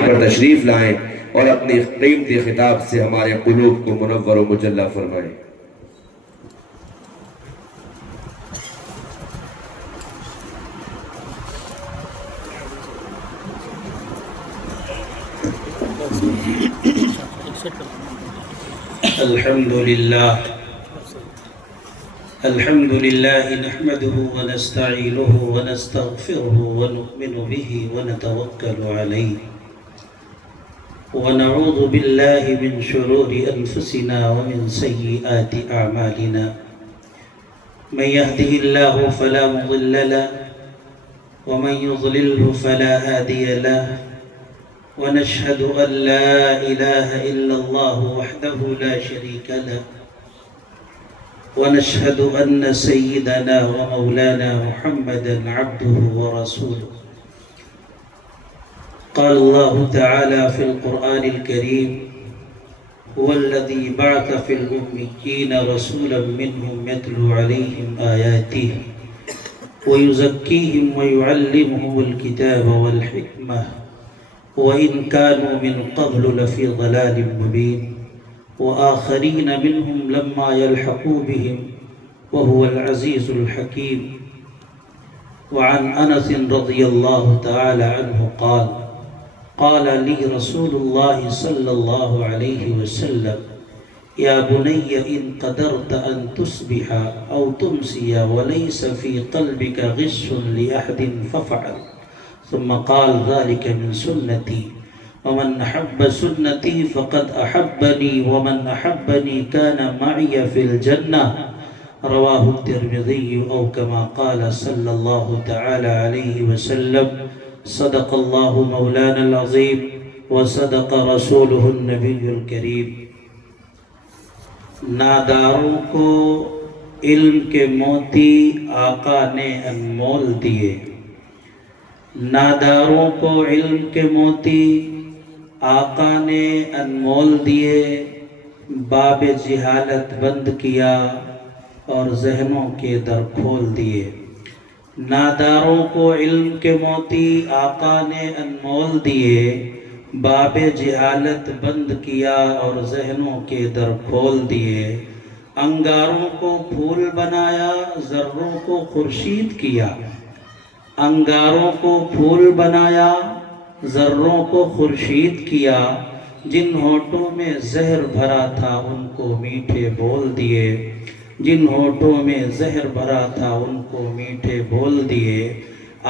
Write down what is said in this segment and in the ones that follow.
پر تشریف لائیں اور اپنی قیمتی خطاب سے ہمارے قلوب کو منور و مجلہ فرمائیں۔ الحمد لله نحمده ونستعينه ونستغفره ونؤمن به ونتوكل عليه ونعوذ بالله من شرور أنفسنا ومن سيئات أعمالنا من يهده الله فلا مضل له ومن يضلله فلا هادي له ونشهد أن لا إله إلا الله وحده لا شريك له ونشهد أن سيدنا ومولانا محمدا عبده ورسوله قال الله تعالى في القرآن الكريم هو الذي بعث في الأميين رسولا منهم يتلو عليهم آياته ويزكيهم ويعلمهم الكتاب والحكمة وإن كانوا من قبل لفي ضلال مبين وآخرين منهم لما يلحقوا بهم وهو العزيز الحكيم وعن أنس رضي الله تعالى عنه قال لي رسول الله صلى الله عليه وسلم يا بني إن قدرت أن تصبح أو تمسي وليس في قلبك غش لأحد فافعل ثم قال ذلك من سنتي ومن أحب سنتي فقد أحبني ومن أحبني كان معي في الجنة رواه الترمذي أو كما قال صلى الله تعالى عليه وسلم صدق الله مولانا العظيم وصدق رسوله النبي الكريم۔ ناداروں کو علم کے موتی آقا نے انمول دیے، ناداروں کو علم کے موتی آقا نے انمول دیے، باب جہالت بند کیا اور ذہنوں کے در کھول دیے۔ ناداروں کو علم کے موتی آقا نے انمول دیے، باب جہالت بند کیا اور ذہنوں کے در کھول دیے۔ انگاروں کو پھول بنایا، ذروں کو خورشید کیا، انگاروں کو پھول بنایا، ذروں کو خورشید کیا، جن ہونٹوں میں زہر بھرا تھا ان کو میٹھے بول دیے، جن ہونٹوں میں زہر بھرا تھا ان کو میٹھے بول دیے۔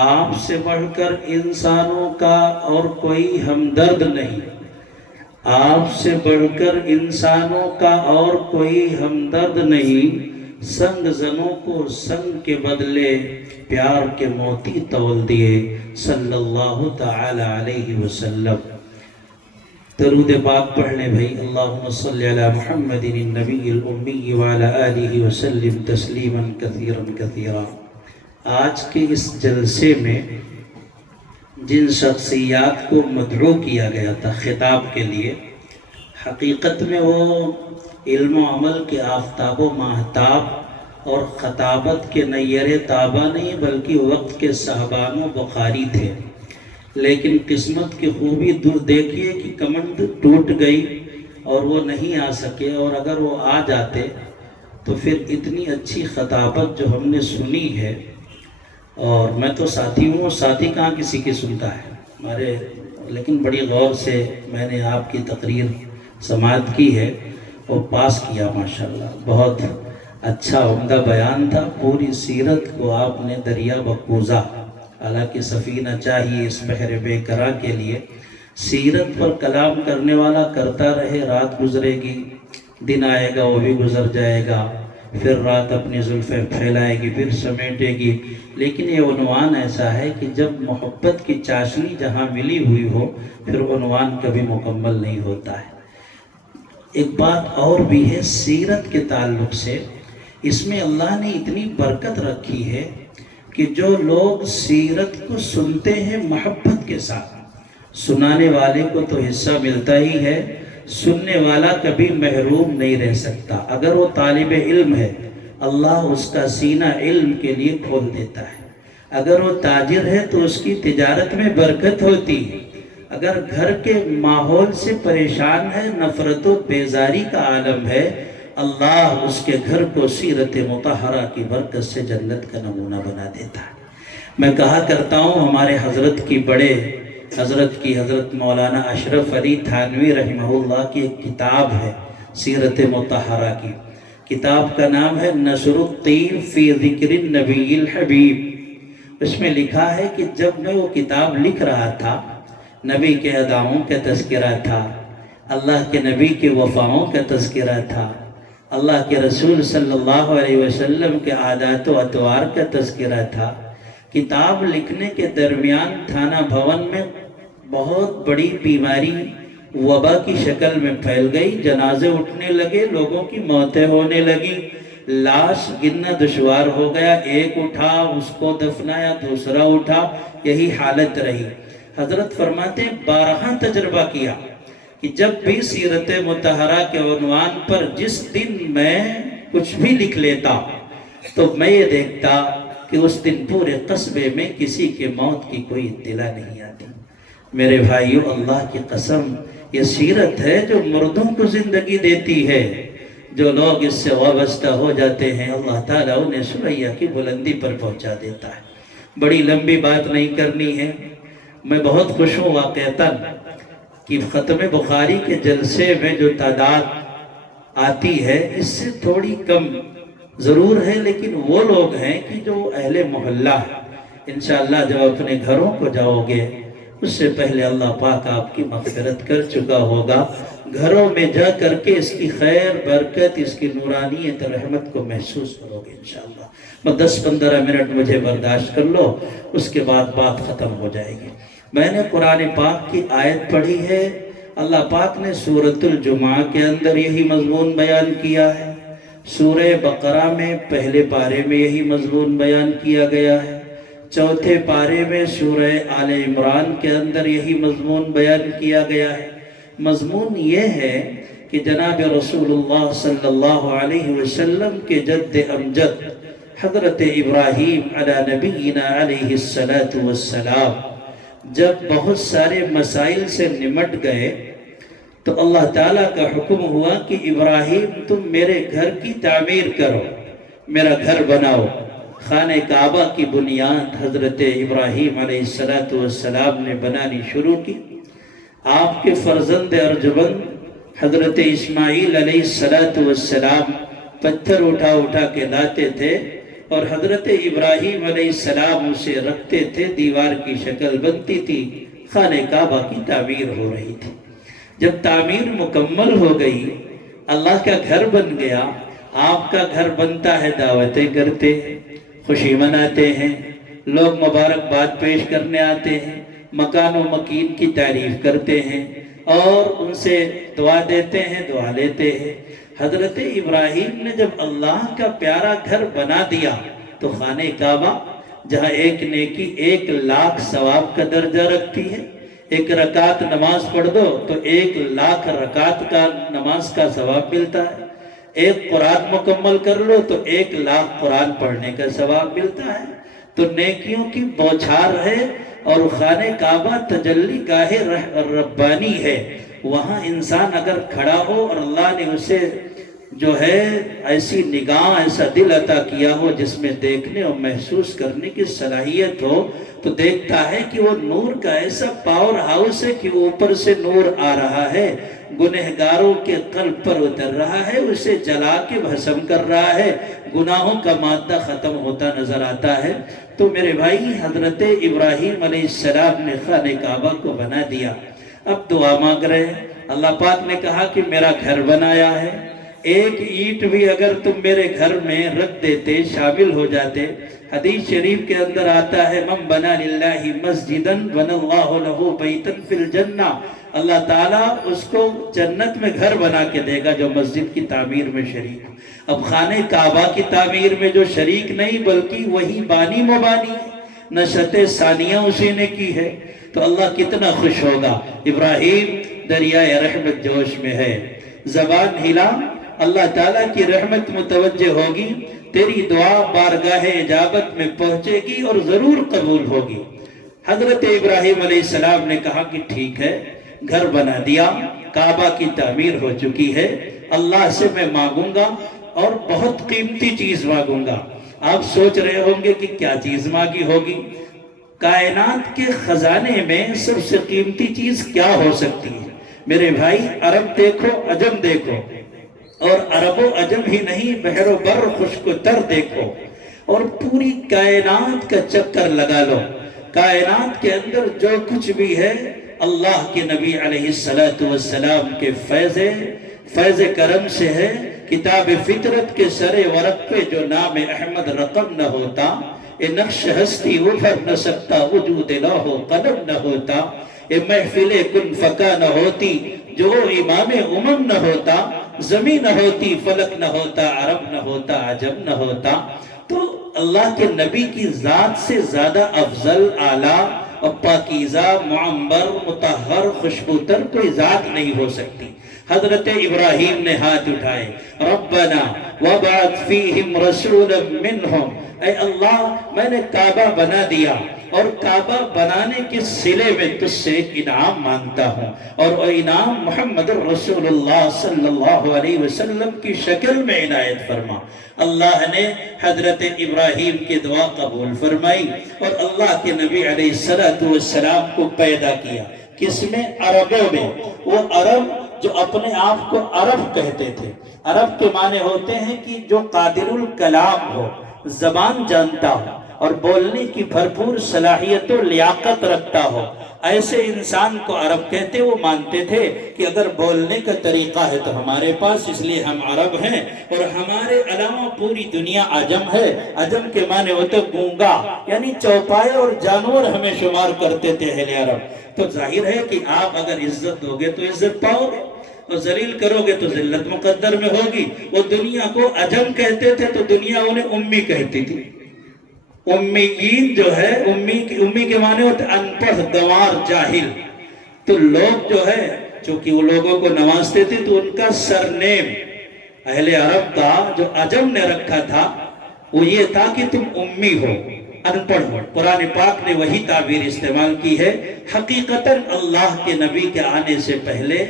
آپ سے بڑھ کر انسانوں کا اور کوئی ہمدرد نہیں، آپ سے بڑھ کر انسانوں کا اور کوئی ہمدرد نہیں، سنگ زنوں کو سنگ کے بدلے پیار کے موتی تول دیے صلی اللہ تعالی علیہ وسلم۔ درود پاک پڑھ لیں بھائی، اللہم صلی علی محمد النبی الامی وعلی آلہ وسلم تسلیما کثیرا کثیرا۔ آج کے اس جلسے میں جن شخصیات کو مدعو کیا گیا تھا خطاب کے لیے، حقیقت میں وہ علم و عمل کے آفتاب و ماہتاب اور خطابت کے نیر تابہ نہیں بلکہ وقت کے صحابان و بخاری تھے، لیکن قسمت کی خوبی دیکھیے کہ کمند ٹوٹ گئی اور وہ نہیں آ سکے، اور اگر وہ آ جاتے تو پھر اتنی اچھی خطابت جو ہم نے سنی ہے، اور میں تو ساتھی ہوں، ساتھی کہاں کسی کی سنتا ہے ہمارے، لیکن بڑی غور سے میں نے آپ کی تقریر سماعت کی ہے اور پاس کیا ماشاءاللہ۔ بہت اچھا عمدہ بیان تھا، پوری سیرت کو آپ نے دریا بکوزا، حالانکہ سفینہ چاہیے اس بحر بے قرار کے لیے، سیرت پر کلام کرنے والا کرتا رہے، رات گزرے گی، دن آئے گا وہ بھی گزر جائے گا، پھر رات اپنی زلفیں پھیلائے گی، پھر سمیٹے گی، لیکن یہ عنوان ایسا ہے کہ جب محبت کی چاشنی جہاں ملی ہوئی ہو پھر عنوان کبھی مکمل نہیں ہوتا ہے۔ ایک بات اور بھی ہے سیرت کے تعلق سے، اس میں اللہ نے اتنی برکت رکھی ہے کہ جو لوگ سیرت کو سنتے ہیں محبت کے ساتھ، سنانے والے کو تو حصہ ملتا ہی ہے، سننے والا کبھی محروم نہیں رہ سکتا۔ اگر وہ طالب علم ہے اللہ اس کا سینہ علم کے لیے کھول دیتا ہے، اگر وہ تاجر ہے تو اس کی تجارت میں برکت ہوتی ہے، اگر گھر کے ماحول سے پریشان ہے، نفرت و بیزاری کا عالم ہے، اللہ اس کے گھر کو سیرت مطہرہ کی برکت سے جنت کا نمونہ بنا دیتا ہے۔ میں کہا کرتا ہوں، ہمارے حضرت مولانا اشرف علی تھانوی رحمہ اللہ کی ایک کتاب ہے سیرت مطہرہ کی۔ کتاب کا نام ہے نشر الطیب فی ذکر النبی الحبیب۔ اس میں لکھا ہے کہ جب میں وہ کتاب لکھ رہا تھا، نبی کے اداؤں کا تذکرہ تھا، اللہ کے نبی کے وفاؤں کا تذکرہ تھا، اللہ کے رسول صلی اللہ علیہ وسلم کے عادات و اطوار کا تذکرہ تھا۔ کتاب لکھنے کے درمیان تھانہ بھون میں بہت بڑی بیماری وبا کی شکل میں پھیل گئی، جنازے اٹھنے لگے، لوگوں کی موتیں ہونے لگی، لاش گننا دشوار ہو گیا، ایک اٹھا اس کو دفنایا، دوسرا اٹھا، یہی حالت رہی۔ حضرت فرماتے ہیں 12 تجربہ کیا کہ جب بھی سیرت مطہرہ کے عنوان پر جس دن میں کچھ بھی لکھ لیتا تو میں یہ دیکھتا کہ اس دن پورے قصبے میں کسی کے موت کی کوئی اطلاع نہیں آتی۔ میرے بھائیو، اللہ کی قسم، یہ سیرت ہے جو مردوں کو زندگی دیتی ہے۔ جو لوگ اس سے وابستہ ہو جاتے ہیں، اللہ تعالیٰ انہیں سریا کی بلندی پر پہنچا دیتا ہے۔ بڑی لمبی بات نہیں کرنی ہے، میں بہت خوش ہوں واقعتاً کہ ختم بخاری کے جلسے میں جو تعداد آتی ہے اس سے تھوڑی کم ضرور ہے، لیکن وہ لوگ ہیں کہ جو اہل محلہ ہیں۔ انشاءاللہ جب اپنے گھروں کو جاؤ گے، اس سے پہلے اللہ پاک آپ کی مغفرت کر چکا ہوگا، گھروں میں جا کر کے اس کی خیر برکت، اس کی نورانیت رحمت کو محسوس کرو گے انشاءاللہ۔ میں 10-15 منٹ مجھے برداشت کر لو، اس کے بعد بات ختم ہو جائے گی۔ میں نے قرآن پاک کی آیت پڑھی ہے، اللہ پاک نے سورۃ الجمعہ کے اندر یہی مضمون بیان کیا ہے، سورہ بقرہ میں پہلے پارے میں یہی مضمون بیان کیا گیا ہے، چوتھے پارے میں سورہ آل عمران کے اندر یہی مضمون بیان کیا گیا ہے۔ مضمون یہ ہے کہ جناب رسول اللہ صلی اللہ علیہ وسلم کے جد امجد حضرت ابراہیم علی نبینا علیہ السلام جب بہت سارے مسائل سے نمٹ گئے تو اللہ تعالیٰ کا حکم ہوا کہ ابراہیم تم میرے گھر کی تعمیر کرو، میرا گھر بناؤ۔ خانہ کعبہ کی بنیاد حضرت ابراہیم علیہ السلام نے بنانی شروع کی۔ آپ کے فرزند ارجمند حضرت اسماعیل علیہ السلام پتھر اٹھا اٹھا کے لاتے تھے اور حضرت ابراہیم علیہ السلام اسے رکھتے تھے، دیوار کی شکل بنتی تھی، خانہ کعبہ کی تعمیر ہو رہی تھی۔ جب تعمیر مکمل ہو گئی، اللہ کا گھر بن گیا۔ آپ کا گھر بنتا ہے، دعوتیں کرتے ہیں، خوشی مناتے ہیں، لوگ مبارکباد پیش کرنے آتے ہیں، مکان و مکین کی تعریف کرتے ہیں اور ان سے دعا دیتے ہیں، دعا لیتے ہیں۔ حضرت ابراہیم نے جب اللہ کا پیارا گھر بنا دیا تو خانہ کعبہ جہاں ایک نیکی 1,00,000 ثواب کا درجہ رکھتی ہے، 1 رکعت نماز پڑھ دو تو 1,00,000 رکعت کا نماز کا ثواب ملتا ہے، 1 قرآن مکمل کر لو تو 1,00,000 قرآن پڑھنے کا ثواب ملتا ہے۔ تو نیکیوں کی بوچھار ہے اور خانہ کعبہ تجلی گاہ ربانی ہے۔ وہاں انسان اگر کھڑا ہو اور اللہ نے اسے جو ہے ایسی نگاہ، ایسا دل عطا کیا ہو جس میں دیکھنے اور محسوس کرنے کی صلاحیت ہو، تو دیکھتا ہے کہ وہ نور کا ایسا پاور ہاؤس ہے کہ اوپر سے نور آ رہا ہے، گنہگاروں کے قلب پر اتر رہا ہے، اسے جلا کے بھسم کر رہا ہے، گناہوں کا مادہ ختم ہوتا نظر آتا ہے۔ تو میرے بھائی، حضرت ابراہیم علیہ السلام نے خانہ کعبہ کو بنا دیا۔ اب دعا مانگ رہے ہیں۔ اللہ پاک نے کہا کہ میرا گھر بنایا ہے، ایک اینٹ بھی اگر تم میرے گھر میں رکھ دیتے، شامل ہو جاتے، حدیث شریف کے اندر آتا ہے من بنا للہ مسجدا بنى اللہ لہ بیتا فی الجنہ، اللہ تعالیٰ اس کو جنت میں گھر بنا کے دے گا جو مسجد کی تعمیر میں شریک ہو۔ اب خانہ کعبہ کی تعمیر میں جو شریک نہیں بلکہ وہی بانی مبانی ہے، نشأت ثانیہ اسی نے کی ہے، تو اللہ کتنا خوش ہوگا۔ ابراہیم دریائے رحمت جوش میں ہے، زبان ہلا، اللہ تعالیٰ کی رحمت متوجہ ہوگی، تیری دعا بارگاہ اجابت میں پہنچے گی اور ضرور قبول ہوگی۔ حضرت ابراہیم علیہ السلام نے کہا کہ ٹھیک ہے، گھر بنا دیا، کعبہ کی تعمیر ہو چکی ہے، اللہ سے میں مانگوں گا اور بہت قیمتی چیز مانگوں گا۔ آپ سوچ رہے ہوں گے کہ کیا چیز مانگی ہوگی؟ کائنات کے خزانے میں سب سے قیمتی چیز کیا ہو سکتی ہے؟ میرے بھائی، عرب دیکھو، عجم دیکھو، اور عرب و عجم ہی نہیں، بحر و بر، خشک و تر دیکھو، اور پوری کائنات کا چکر لگا لو۔ کائنات کے اندر جو کچھ بھی ہے، اللہ کے نبی علیہ السلام کے فیض کرم سے ہے۔ کتاب فطرت کے سر ورق پہ جو نام احمد رقم نہ ہوتا، اے نقش ہستی ابھر نہ سکتا، وجود لوح و قلم نہ ہوتا، اے محفل کن فکا نہ ہوتی، جو امام امم نہ ہوتا، زمین نہ ہوتی، فلک نہ ہوتا، عرب نہ ہوتا، عجم نہ ہوتا، تو اللہ کے نبی کی ذات سے زیادہ افضل، اعلیٰ اور پاکیزہ، معمر، مطہر، خوشبوتر کوئی ذات نہیں ہو سکتی۔ حضرت ابراہیم نے ہاتھ اٹھائے، ربنا وابعث فیہم رسولا منہم، اے اللہ میں نے کعبہ بنا دیا، اور کعبہ بنانے کے صلے میں تجھ سے ایک انعام مانگتا ہوں، اور وہ انعام محمد رسول اللہ صلی اللہ علیہ وسلم کی شکل میں عنایت فرما۔ اللہ نے حضرت ابراہیم کی دعا قبول فرمائی، اور اللہ کے نبی علیہ السلام کو پیدا کیا۔ کس میں؟ عربوں میں۔ وہ عرب جو اپنے آپ کو عرب کہتے تھے۔ عرب کے معنی ہوتے ہیں کہ جو قادر الکلام ہو، زبان جانتا ہو، اور بولنے کی بھرپور صلاحیت و لیاقت رکھتا ہو، ایسے انسان کو عرب کہتے۔ وہ مانتے تھے کہ اگر بولنے کا طریقہ ہے تو ہمارے پاس، اس لیے ہم عرب ہیں، اور ہمارے علاوہ پوری دنیا عجم ہے۔ عجم کے معنی ہوتے گونگا، یعنی چوپائے اور جانور ہمیں شمار کرتے تھے اہل عرب۔ تو ظاہر ہے کہ آپ اگر عزت دو گے تو عزت پاؤ گے، اور ذلیل کرو گے تو ذلت مقدر میں ہوگی۔ وہ دنیا کو عجم کہتے تھے تو دنیا انہیں امی کہتی تھی۔ امیین جو ہے، امی کے معنی ہوتے ان پڑھ، گنوار، جاہل۔ تو لوگ جو ہے، چونکہ وہ لوگوں کو نوازتے تھے تو ان کا سرنیم اہل عرب کا جو عجم نے رکھا تھا وہ یہ تھا کہ تم امی ہو، ان پڑھ ہو۔ قرآن پاک نے وہی تعبیر استعمال کی ہے۔ حقیقتاً اللہ کے نبی کے آنے سے پہلے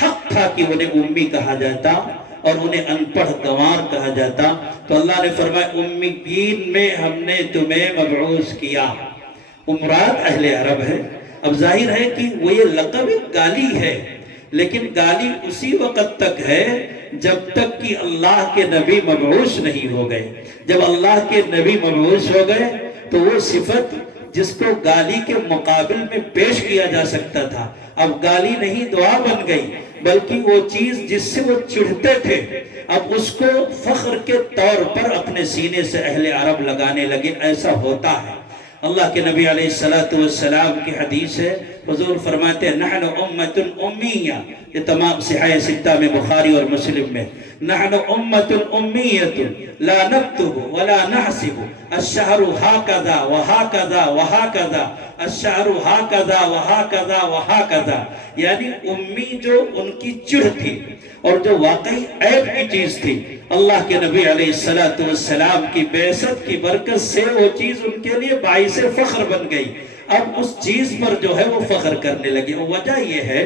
حق تھا کہ انہیں امی کہا جاتا اور انہیں ان پڑھ گنوار کہا جاتا۔ تو اللہ نے فرمایا امیین میں ہم نے تمہیں مبعوث کیا۔ مراد اہل عرب ہے۔ اب ظاہر ہے کہ وہ یہ لقب ایک گالی ہے، لیکن گالی اسی وقت تک ہے جب تک کہ اللہ کے نبی مبعوث نہیں ہو گئے۔ جب اللہ کے نبی مبعوث ہو گئے تو وہ صفت جس کو گالی کے مقابل میں پیش کیا جا سکتا تھا، اب گالی نہیں دعا بن گئی، بلکہ وہ چیز جس سے وہ چڑھتے تھے اب اس کو فخر کے طور پر اپنے سینے سے اہل عرب لگانے لگے۔ ایسا ہوتا ہے۔ اللہ کے نبی علیہ السلام کی حدیث ہے، حضور فرماتے ہیں نحن امت امیہ، یہ تمام صحاح ستہ میں، بخاری اور مسلم میں، نحن امت امیہ لا نکتب ولا نحسب الشہر ہاکذا وہاکذا وہاکذا الشہر ہاکذا وہاکذا وہاکذا، یعنی امی جو ان کی چڑھ تھی اور جو واقعی عیب کی چیز تھی، اللہ کے نبی علیہ السلام کی بعثت کی برکت سے وہ چیز ان کے لیے باعث فخر بن گئی۔ اب اس چیز پر جو ہے وہ فخر کرنے لگے۔ وجہ یہ ہے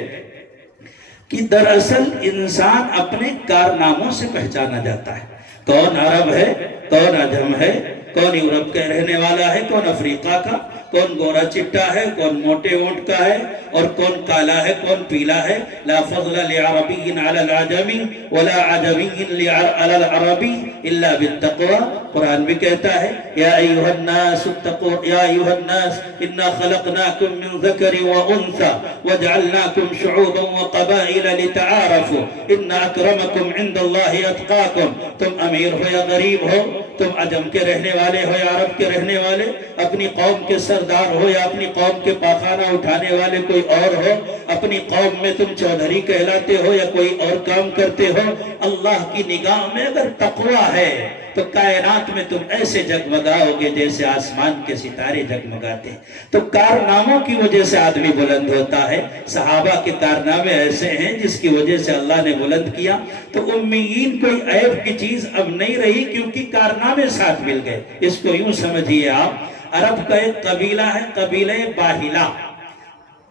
کہ دراصل انسان اپنے کارناموں سے پہچانا جاتا ہے۔ کون عرب ہے، کون عجم ہے، کون یورپ کا رہنے والا ہے، کون افریقہ کا، کون گورا چٹا ہے، کون موٹے اونٹ کا ہے، اور کون کالا ہے، کون پیلا ہے۔ لا فضل لعربی علی العجمی ولا عجمی علی العربی الا بالتقوی۔ قرآن بھی کہتا ہے یا ایھا الناس اتقوا، یا ایھا الناس انا خلقناکم من ذکر وانثی وجعلناکم شعوبا وقبائل لتعارفوا ان اکرمکم عند اللہ اتقاکم۔ تم امیر ہو یا غریب ہو، تم عجم کے رہنے والے ہو یا عرب کے رہنے والے، اپنی قوم کے سردار ہو یا اپنی قوم کے پاخانہ اٹھانے والے کوئی اور ہو، اپنی قوم میں تم چودھری کہلاتے ہو یا کوئی اور کام کرتے ہو، اللہ کی نگاہ میں اگر تقوی ہے تو کائنات میں تم ایسے جگمگاؤ گے جیسے آسمان کے ستارے جگمگاتے ہیں۔ تو کارناموں کی وجہ سے آدمی بلند ہوتا ہے۔ صحابہ کے کارنامے ایسے ہیں جس کی وجہ سے اللہ نے بلند کیا۔ تو امیین کوئی عیب کی چیز اب نہیں رہی، کیونکہ کارنامے ساتھ مل گئے۔ اس کو یوں سمجھیے آپ، عرب کا ایک قبیلہ ہے قبیلہ باہلا.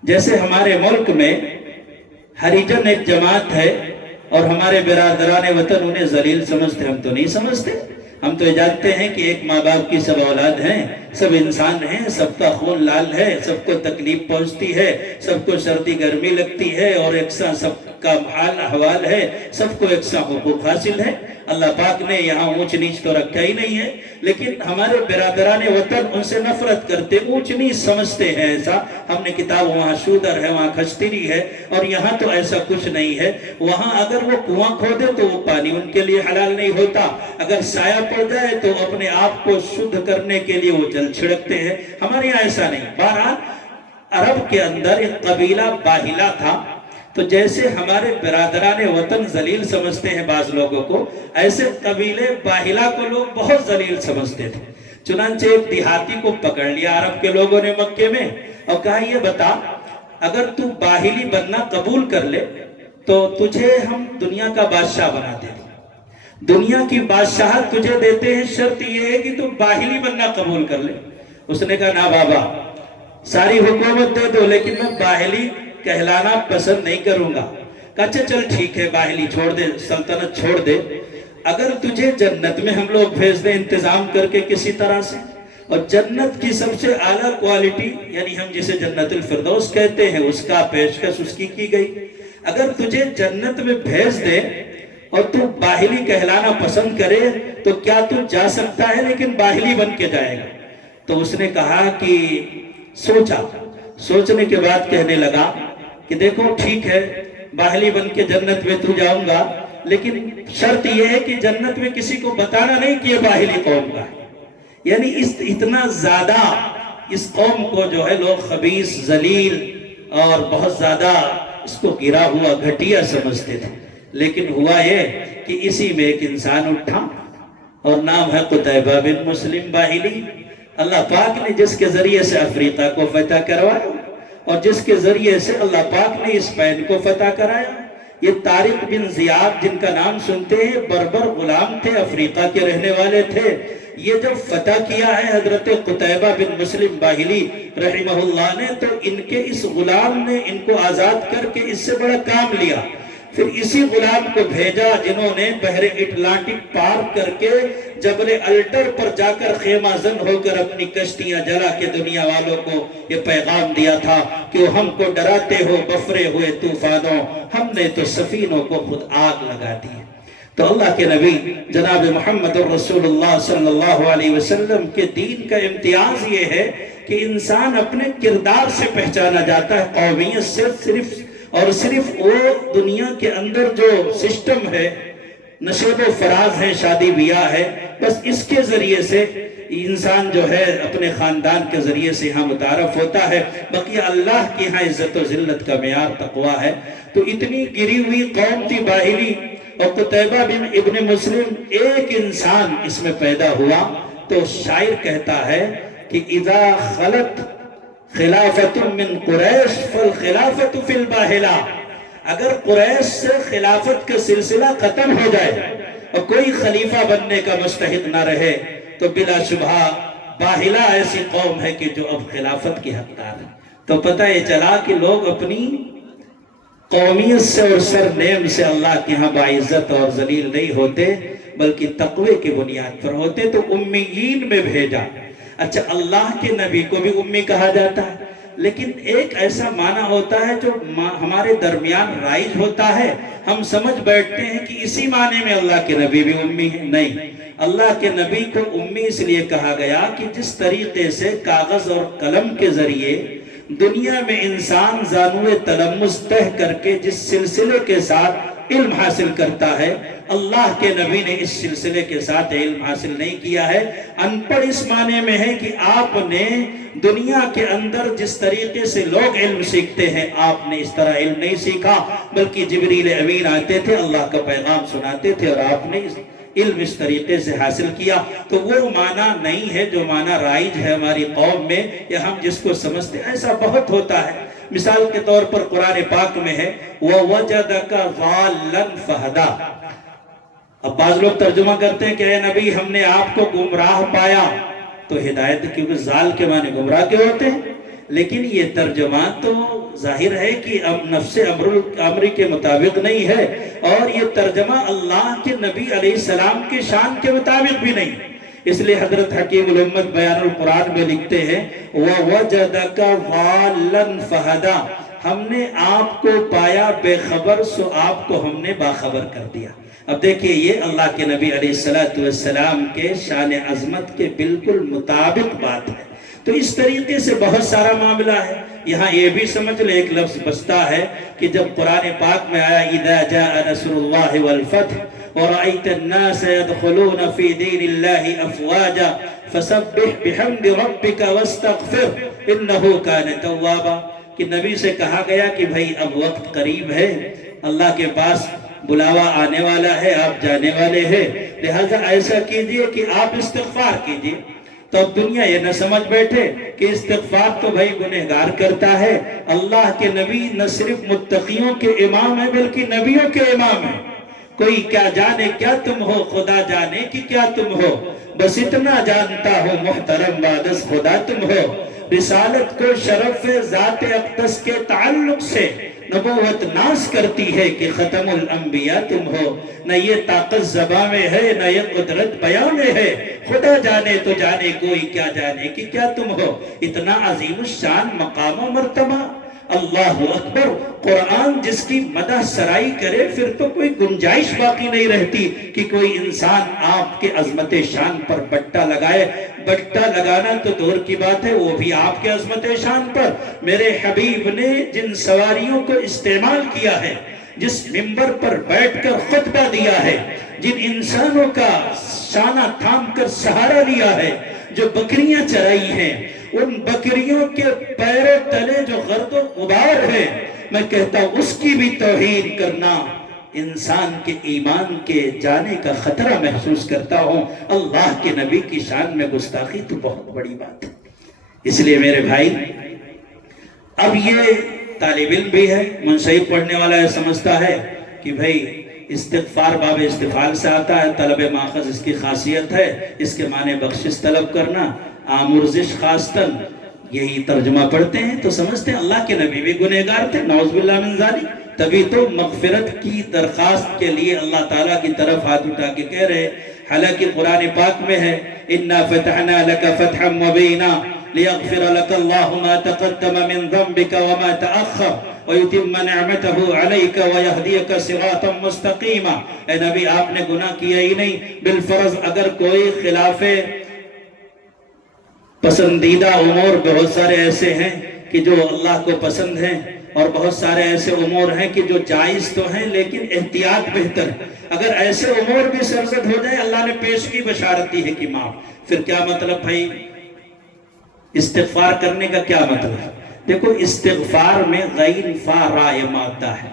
جیسے ہمارے ملک میں ہریجن ایک جماعت ہے اور ہمارے برادران وطن انہیں ذلیل سمجھتے، ہم تو نہیں سمجھتے. ہم تو جانتے ہیں کہ ایک ماں باپ کی سب اولاد ہیں، سب انسان ہیں، سب کا خون لال ہے، سب کو تکلیف پہنچتی ہے، سب کو سردی گرمی لگتی ہے اور یکساں سب کا حال احوال ہے، سب کو یکساں حقوق حاصل ہے. اللہ پاک نے یہاں اونچ نیچ تو رکھا ہی نہیں ہے، لیکن ہمارے برادران وطن ان سے نفرت کرتے، اونچ نیچ سمجھتے ہیں. ایسا ہم نے کتاب وہاں شودر ہے، وہاں کھچتری ہے، اور یہاں تو ایسا کچھ نہیں ہے. وہاں اگر وہ کنواں کھودے تو وہ پانی ان کے لیے حلال نہیں ہوتا، اگر سایہ پڑ جائے تو اپنے آپ کو شدھ کرنے کے لیے وہ جل چھڑکتے ہیں. ہمارے یہاں ایسا نہیں. بہرحال عرب کے اندر ایک قبیلہ باہلا تھا. تو جیسے ہمارے برادران وطن ذلیل سمجھتے ہیں بعض لوگوں کو، ایسے قبیلے باہلا کو لوگ بہت ذلیل سمجھتے تھے. چنانچہ ایک دیہاتی کو پکڑ لیا عرب کے لوگوں نے مکے میں اور کہا یہ بتا اگر تو باہلی بننا قبول کر لے تو تجھے ہم دنیا کا بادشاہ بنا دیں، دنیا کی بادشاہت تجھے دیتے ہیں، شرط یہ ہے کہ تو باہلی بننا قبول کر لے. اس نے کہا نا بابا ساری حکومت دے دو لیکن میں باہلی کہلانا پسند نہیں کروں گا. کہا اچھا چل ٹھیک ہے باہلی چھوڑ دے، سلطنت چھوڑ دے، اگر تجھے جنت میں ہم لوگ بھیج دیں انتظام کر کے کسی طرح سے، اور جنت کی سب سے اعلیٰ کوالٹی یعنی ہم جسے جنت الفردوس کہتے ہیں اس کا پیشکش اس کی گئی، اگر تجھے جنت میں بھیج دے اور تو باہلی کہلانا پسند کرے تو کیا تو جا سکتا ہے لیکن باہلی بن کے جائے گا؟ تو اس نے کہا کہ سوچنے کے بعد کہنے لگا کہ دیکھو ٹھیک ہے باہلی بن کے جنت میں تو جاؤں گا، لیکن شرط یہ ہے کہ جنت میں کسی کو بتانا نہیں کہ یہ باہلی قوم کا ہے. یعنی اتنا زیادہ اس قوم کو جو ہے لوگ خبیث ذلیل اور بہت زیادہ اس کو گرا ہوا گھٹیا سمجھتے تھے. لیکن ہوا یہ کہ اسی میں ایک انسان اٹھا اور نام ہے قتیبہ بن مسلم باہلی. اللہ پاک نے جس کے ذریعے سے افریقہ کو فتح کروایا اور جس کے ذریعے سے اللہ پاک نے اسپین کو فتح کرایا. یہ طارق بن زیاد جن کا نام سنتے ہیں بربر غلام تھے، افریقہ کے رہنے والے تھے. یہ جب فتح کیا ہے حضرت قتیبہ بن مسلم باہلی رحمہ اللہ نے تو ان کے اس غلام نے ان کو آزاد کر کے اس سے بڑا کام لیا. پھر اسی غلام کو بھیجا جنہوں نے بحر اٹلانٹک پار کر کے جبل الٹر پر جا کر خیمہ زن ہو کر اپنی کشتیاں جلا کے دنیا والوں کو یہ پیغام دیا تھا کہ ہم کو ڈراتے ہو بفرے ہوئے طوفانوں، ہم نے تو سفینوں کو خود آگ لگا دی. تو اللہ کے نبی جناب محمد رسول اللہ صلی اللہ علیہ وسلم کے دین کا امتیاز یہ ہے کہ انسان اپنے کردار سے پہچانا جاتا ہے، قومیت سے صرف وہ دنیا کے اندر جو سسٹم ہے، نشیب و فراز ہے، شادی بیاہ ہے، بس اس کے ذریعے سے انسان جو ہے اپنے خاندان کے ذریعے سے یہاں متعارف ہوتا ہے. بقیہ اللہ کی یہاں عزت و ذلت کا معیار تقویٰ ہے. تو اتنی گری ہوئی قوم تھی باہلی، اور قتیبہ بن ابن مسلم ایک انسان اس میں پیدا ہوا. تو شاعر کہتا ہے کہ اذا خلت خلافت من قریش فالخلافت فی الباہلا، اگر قریش سے خلافت کا سلسلہ ختم ہو جائے اور کوئی خلیفہ بننے کا مستحق نہ رہے تو بلا شبہ باہلا ایسی قوم ہے کہ جو اب خلافت کی حقدار ہے. تو پتہ یہ چلا کہ لوگ اپنی قومیت سے اور سر نیم سے اللہ کے ہاں باعزت اور ذلیل نہیں ہوتے بلکہ تقوی کی بنیاد پر ہوتے. تو امیین میں بھیجا. اچھا اللہ کے نبی کو بھی امی کہا جاتا ہے، لیکن ایک ایسا معنی ہوتا ہے جو ہمارے درمیان رائج ہوتا ہے. ہم سمجھ بیٹھتے ہیں کہ اسی معنی میں اللہ کے نبی بھی امی ہے. نہیں، اللہ کے نبی کو امی اس لیے کہا گیا کہ جس طریقے سے کاغذ اور قلم کے ذریعے دنیا میں انسان زانوِ تلمس تہ کر کے جس سلسلے کے ساتھ علم حاصل کرتا ہے، اللہ کے نبی نے اس سلسلے کے ساتھ علم حاصل نہیں کیا ہے. ان پڑھ اس معنی میں ہے کہ آپ نے دنیا کے اندر جس طریقے سے لوگ علم سیکھتے ہیں آپ نے اس طرح علم نہیں سیکھا، بلکہ جبریل امین آتے تھے، اللہ کا پیغام سناتے تھے اور آپ نے علم اس طریقے سے حاصل کیا. تو وہ معنی نہیں ہے جو معنی رائج ہے ہماری قوم میں یا ہم جس کو سمجھتے ہیں. ایسا بہت ہوتا ہے. مثال کے طور پر قرآن پاک میں ہے وَوَجَدَكَ ضَالًّا فَهَدَىٰ. اب بعض لوگ ترجمہ کرتے ہیں کہ اے نبی ہم نے آپ کو گمراہ پایا تو ہدایت، کیونکہ زال کے معنی گمراہ کے ہوتے ہیں، لیکن یہ ترجمہ تو ظاہر ہے کہ اب نفس امری کے مطابق نہیں ہے، اور یہ ترجمہ اللہ کے نبی علیہ السلام کے شان کے مطابق بھی نہیں۔ اس لئے حضرت حکیم الامت بیان القرآن میں لکھتے ہیں وَوَجَدَكَ ضَالًّا فَهَدَى، ہم نے آپ کو پایا بے خبر سو آپ کو ہم نے باخبر کر دیا۔ اب دیکھیے یہ اللہ کے نبی علیہ السلام کے شان عظمت کے بالکل مطابق بات ہے۔ تو اس طریقے سے بہت سارا معاملہ ہے۔ یہاں یہ بھی سمجھ لے ایک لفظ بستا ہے کہ جب قرآن پاک میں آیا اِذَا جَاءَ نَصْرُ اللَّهِ وَالْفَتْحُ وَرَأَيْتَ النَّاسَ يَدْخُلُونَ فِي دِينِ اللَّهِ أَفْوَاجًا فَسَبِّحْ بِحَمْدِ رَبِّكَ وَاسْتَغْفِرْ إِنَّهُ كَانَ تَوَّابًا، کہ نبی سے کہا گیا کہ بھائی اب وقت قریب ہے، اللہ کے پاس بلاوا آنے والا ہے، آپ جانے والے ہیں، لہذا ایسا کیجئے کہ آپ استغفار کیجئے۔ تو اب دنیا یہ نہ سمجھ بیٹھے کہ استغفار تو بھائی گنہگار کرتا ہے، اللہ کے نبی نہ صرف متقیوں کے امام ہیں بلکہ نبیوں کے امام ہیں۔ کوئی کیا جانے کیا تم ہو، خدا جانے کہ کیا تم ہو، بس اتنا جانتا ہوں محترم بادس خدا تم ہو۔ رسالت کو شرف ذات اقدس کے تعلق سے نبوت ناز کرتی ہے کہ ختم الانبیاء تم ہو۔ نہ یہ طاقت زباں میں ہے، نہ یہ قدرت بیان میں ہے، خدا جانے تو جانے کوئی کیا جانے کہ کیا تم ہو۔ اتنا عظیم الشان مقام و مرتبہ، اللہ اکبر۔ قرآن جس کی مدح سرائی کرے پھر تو کوئی گنجائش باقی نہیں رہتی کہ کوئی انسان آپ کے عظمت شان پر بٹا لگائے۔ بٹا لگانا تو دور کی بات ہے، وہ بھی آپ کے عظمت شان پر۔ میرے حبیب نے جن سواریوں کو استعمال کیا ہے، جس منبر پر بیٹھ کر خطبہ دیا ہے، جن انسانوں کا شانہ تھام کر سہارا لیا ہے، جو بکریاں چرائی ہیں، ان بکریوں کے پیروں تلے جو غرد و غبار ہے، میں کہتا ہوں اس کی بھی توہین کرنا انسان کے ایمان کے جانے کا خطرہ محسوس کرتا ہوں۔ اللہ کے نبی کی شان میں گستاخی تو بہت بڑی بات ہے۔ اس لیے میرے بھائی، اب یہ طالب علم بھی ہے، منصحب پڑھنے والا ہے، سمجھتا ہے کہ بھائی استغفار باب استفعال سے آتا ہے، طلب ماخذ اس کی خاصیت ہے، اس کے معنی بخشش طلب کرنا، آمرزش خاصتاً، یہی ترجمہ پڑھتے ہیں تو سمجھتے ہیں اللہ کے نبی بھی گنہگار تھے، نعوذ باللہ من ذالک۔ تبھی تو مغفرت کی درخواست کے لیے اللہ تعالیٰ کی طرف ہاتھ اٹھا کے کہہ رہے، حالانکہ قرآن پاک میں ہے اِنَّا فَتَحْنَا لَكَ فَتْحًا مُبِينًا لِيَغْفِرَ لَكَ اللَّهُ مَا تَقَدَّمَ مِن ذَنبِكَ وَمَا تَأَخَّرَ وَيُتِمَّ نِعْمَتَهُ عَلَيْكَ وَيَهْدِيَكَ صِرَاطًا مُسْتَقِيمًا۔ اے نبی آپ نے گناہ کیا ہی نہیں، بالفرض اگر کوئی خلاف پسندیدہ امور بہت سارے ایسے ہیں کہ جو اللہ کو پسند ہیں، اور بہت سارے ایسے امور ہیں کہ جو جائز تو ہیں لیکن احتیاط بہتر ہے۔ اگر ایسے امور بھی سرزد ہو جائے، اللہ نے پیش کی بشارت دی ہے کہ معاف، پھر کیا مطلب بھائی استغفار کرنے کا کیا مطلب ہے؟ دیکھو استغفار میں غین فا را یہ مادہ ہے،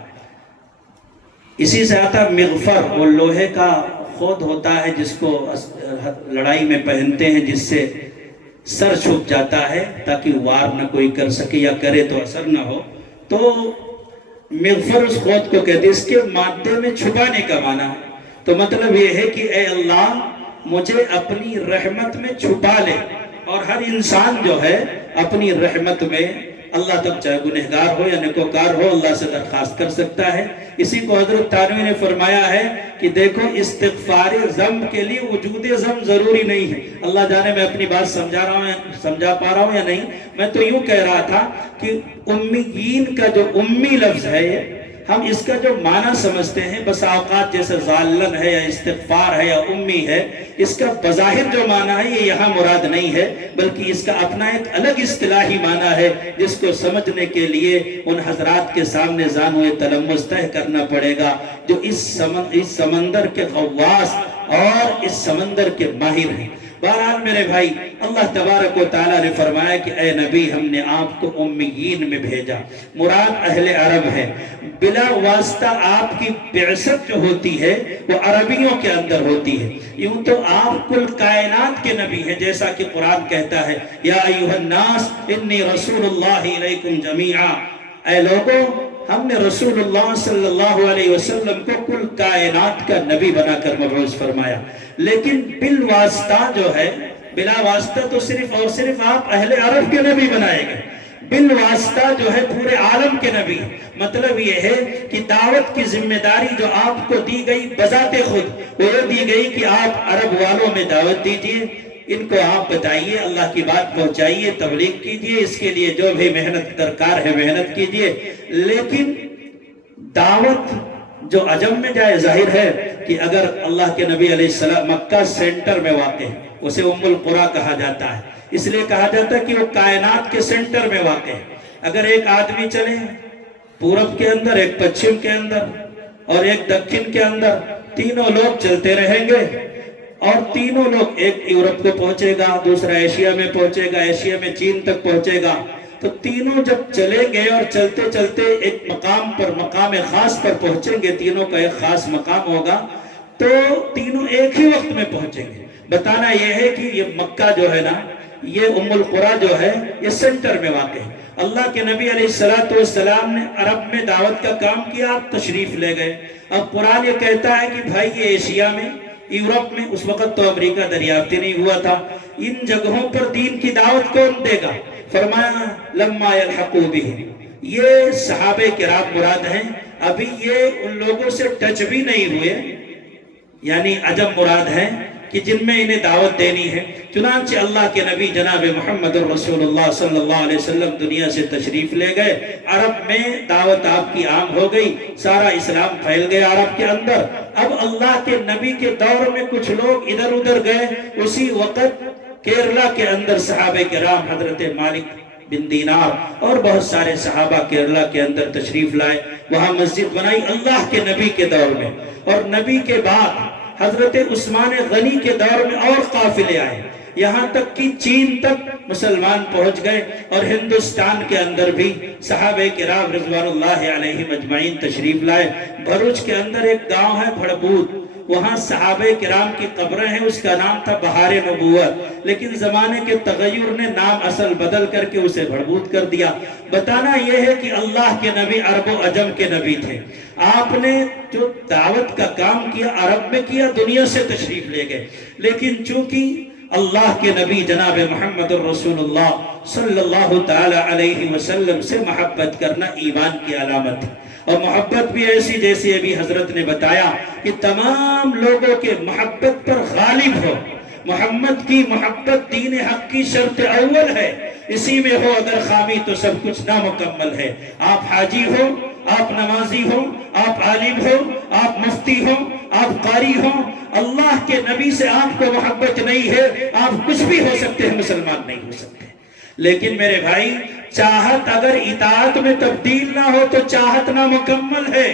اسی سے آتا مغفر، وہ لوہے کا خود ہوتا ہے جس کو لڑائی میں پہنتے ہیں، جس سے سر چھپ جاتا ہے تاکہ وار نہ کوئی کر سکے، یا کرے تو اثر نہ ہو، تو مغفر اس خود کو کہتے ہیں۔ اس کے مادے میں چھپانے کا معنی ہے، تو مطلب یہ ہے کہ اے اللہ مجھے اپنی رحمت میں چھپا لے، اور ہر انسان جو ہے اپنی رحمت میں اللہ تک چاہے گنہگار ہو یا نیکوکار ہو اللہ سے درخواست کر سکتا ہے۔ اسی کو حضرت تانوی نے فرمایا ہے کہ دیکھو استغفار ذنب کے لیے وجود ذنب ضروری نہیں ہے۔ اللہ جانے میں اپنی بات سمجھا پا رہا ہوں یا نہیں، میں تو یوں کہہ رہا تھا کہ امیین کا جو امی لفظ ہے، ہم اس کا جو معنی سمجھتے ہیں بس اوقات جیسے ظالن ہے یا استغفار ہے یا امی ہے، اس کا بظاہر جو معنی ہے یہ یہاں مراد نہیں ہے، بلکہ اس کا اپنا ایک الگ اصطلاحی معنی ہے جس کو سمجھنے کے لیے ان حضرات کے سامنے زانوئے تلمس طے کرنا پڑے گا جو اس سمندر کے غواص اور اس سمندر کے ماہر ہیں۔ بہرحال میرے بھائی، اللہ تبارک و تعالیٰ نے فرمایا کہ اے نبی ہم نے آپ کو امیین میں بھیجا، مراد اہل عرب ہے، بلا واسطہ آپ کی بعثت جو ہوتی ہے وہ عربیوں کے اندر ہوتی ہے۔ یوں تو آپ کل کائنات کے نبی ہیں، جیسا کہ قرآن کہتا ہے یا ایھا الناس انی رسول اللہ الیکم جمیعا، اے لوگوں ہم نے رسول اللہ صلی اللہ علیہ وسلم کو کل کائنات کا نبی بنا کر مبعوث فرمایا، لیکن بالواسطہ جو ہے، بلا واسطہ تو صرف اور صرف آپ اہل عرب کے نبی بنائے گئے، بالواسطہ جو ہے پورے عالم کے نبی۔ مطلب یہ ہے کہ دعوت کی ذمہ داری جو آپ کو دی گئی بذات خود، وہ دی گئی کہ آپ عرب والوں میں دعوت دیجئے، ان کو آپ بتائیے، اللہ کی بات پہنچائیے، تبلیغ کیجئے، اس کے لیے جو بھی محنت درکار ہے محنت کیجئے۔ لیکن دعوت جو عجم میں جائے، ظاہر ہے کہ اگر اللہ کے نبی علیہ السلام مکہ سینٹر میں واقع ہے، اسے ام القریٰ کہا جاتا ہے، اس لیے کہا جاتا ہے کہ وہ کائنات کے سینٹر میں واقع ہے۔ اگر ایک آدمی چلے پورب کے اندر، ایک پچھم کے اندر اور ایک دکن کے اندر، تینوں لوگ چلتے رہیں گے اور تینوں لوگ، ایک یورپ کو پہنچے گا، دوسرا ایشیا میں پہنچے گا، ایشیا میں چین تک پہنچے گا، تو تینوں جب چلے گئے اور چلتے چلتے ایک مقام پر، مقام خاص پر پہنچیں گے، تینوں کا ایک خاص مقام ہوگا، تو تینوں ایک ہی وقت میں پہنچیں گے۔ بتانا یہ ہے کہ یہ مکہ جو ہے نا، یہ ام القریٰ جو ہے، یہ سینٹر میں واقع ہے۔ اللہ کے نبی علیہ السلام نے عرب میں دعوت کا کام کیا، آپ تشریف لے گئے۔ اب قرآن یہ کہتا ہے کہ بھائی یہ ایشیا میں، یورپ میں، اس وقت تو امریکہ دریافتی نہیں ہوا تھا، ان جگہوں پر دین کی دعوت کون دے گا؟ فرمایا لما یلحقوا بہم، یہ صحابہ کرام مراد ہیں، ابھی یہ ان لوگوں سے ٹچ بھی نہیں ہوئے، یعنی عجم مراد ہیں کہ جن میں انہیں دعوت دینی ہے۔ چنانچہ اللہ کے نبی جناب محمد رسول اللہ صلی اللہ علیہ وسلم دنیا سے تشریف لے گئے، عرب میں دعوت آپ کی عام ہو گئی، سارا اسلام پھیل گیا عرب کے اندر۔ اب اللہ کے نبی کے دور میں کچھ لوگ ادھر ادھر گئے، اسی وقت کیرلا کے اندر صحابہ کرام حضرت مالک بن دینار اور بہت سارے صحابہ کیرلا کے اندر تشریف لائے، وہاں مسجد بنائی اللہ کے نبی کے دور میں، اور نبی کے بعد حضرت عثمان غنی کے دور میں اور قافلے آئے، یہاں تک کہ چین تک مسلمان پہنچ گئے، اور ہندوستان کے اندر بھی صحابہ کرام رضوان اللہ علیہم اجمعین تشریف لائے۔ بھروچ کے اندر ایک گاؤں ہے بھڑبوت، وہاں صحابہ کرام کی قبریں ہیں، اس کا نام تھا بہار نبوت، لیکن زمانے کے تغیر نے نام اصل بدل کر کے اسے بھڑبوت کر دیا۔ بتانا یہ ہے کہ اللہ کے نبی عرب و عجم کے نبی تھے، آپ نے جو دعوت کا کام کیا عرب میں کیا، دنیا سے تشریف لے گئے، لیکن چونکہ اللہ کے نبی جناب محمد رسول اللہ صلی اللہ تعالی علیہ وسلم سے محبت کرنا ایمان کی علامت ہے، اور محبت بھی ایسی جیسے ابھی حضرت نے بتایا کہ تمام لوگوں کے محبت پر غالب ہو۔ محمد کی محبت دین حق کی شرط اول ہے، اسی میں ہو اگر خامی تو سب کچھ نامکمل ہے۔ آپ حاجی ہو، آپ نمازی ہو، آپ عالم ہو، آپ مفتی ہو، آپ قاری ہو، اللہ کے نبی سے آپ کو محبت نہیں ہے، آپ کچھ بھی ہو سکتے ہیں، مسلمان نہیں ہو سکتے۔ لیکن میرے بھائی، چاہت اگر اطاعت میں تبدیل نہ ہو تو چاہت نامکمل ہے۔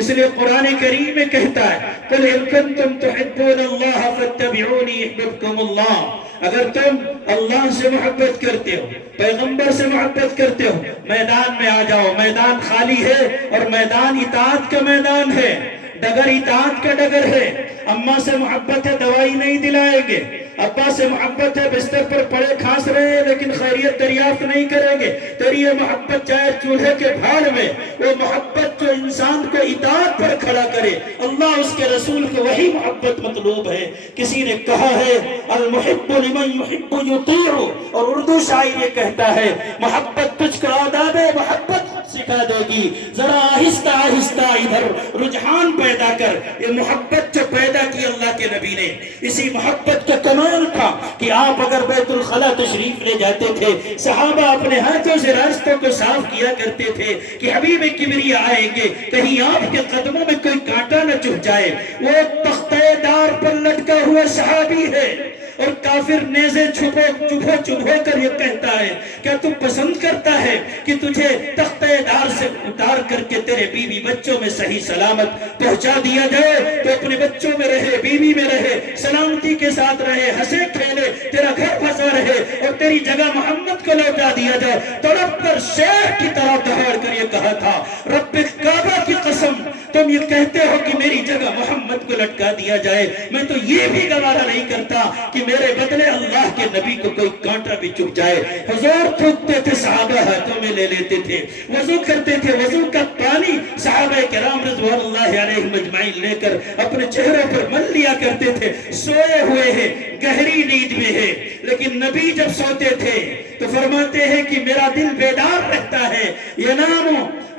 اس لیے قرآن کریم میں کہتا ہے قُلْ إِن كُنتُمْ تُحِبُّونَ اللَّهَ فَاتَّبِعُونِي يُحْبِبْكُمُ اللَّهُ، اگر تم اللہ سے محبت کرتے ہو، پیغمبر سے محبت کرتے ہو، میدان میں آ جاؤ، میدان خالی ہے اور میدان اطاعت کا میدان ہے، ڈگر اطاعت کا ڈگر ہے۔ اماں سے محبت ہے، دوائی نہیں دلائیں گے، ابا سے محبت ہے، بستر پر پڑے کھانس رہے ہیں لیکن خیریت دریافت نہیں کریں گے، تیری یہ محبت چاہے چولہے کے بھاڑ میں، وہ محبت جو انسان کو اطاعت پر کھڑا کرے، اللہ اس کے رسول کو وہی محبت مطلوب ہے۔ کسی نے کہا ہے المحب لمن يحب يطيع، اور اردو شاعر یہ کہتا ہے محبت تجھ کو آداب محبت سکھا دے گی، ذرا آہستہ آہستہ ادھر رجحان پیدا کر۔ یہ محبت جو پیدا کی اللہ کے نبی نے، اسی محبت کا کمال تھا کہ آپ اگر بیت الخلا تشریف لے جاتے تھے، صحابہ اپنے ہاتھوں سے راستوں کو صاف کیا کرتے تھے کہ حبیب کبریا آئیں گے، کہیں آپ کے قدموں میں کوئی کانٹا نہ چبھ جائے۔ وہ تختہ دار پر لٹکا ہوا صحابی ہے، اور کافر نیزے چبھو کر یہ کہتا ہے کیا تو پسند کرتا ہے کہ تجھے تختہ دار سے اتار کر کے تیرے بیوی بچوں میں صحیح سلامت پہنچا دیا جائے؟ تو اپنے بچوں میں رہے، بیوی میں رہے، سلامتی کے ساتھ رہے، ہنسے کھیلے، تیرا گھر بسا رہے، اور تیری جگہ محمد کو لوٹا دیا جائے۔ تڑپ کر شیر کی طرح دہاڑ کر یہ کہا تھا رب کعبہ کی قسم، تم یہ کہتے ہو کہ میری جگہ محمد خود کو لٹکا دیا جائے، میں تو یہ بھی گوارا نہیں کرتا کہ میرے بدلے اللہ کے نبی کو کوئی کانٹا بھی چپ جائے۔ حضور تھوکتے تھے، صحابہ ہاتھوں میں لے لیتے تھے، وضو کرتے تھے، وضو کا پانی صحابہ کرام رضوان اللہ علیہم اجمعین لے کر اپنے چہروں پر مل لیا کرتے تھے۔ سوئے ہوئے ہیں، گہری نیند میں ہے، لیکن نبی جب سوتے تھے تو فرماتے ہیں کہ میرا دل بیدار رہتا ہے، ینام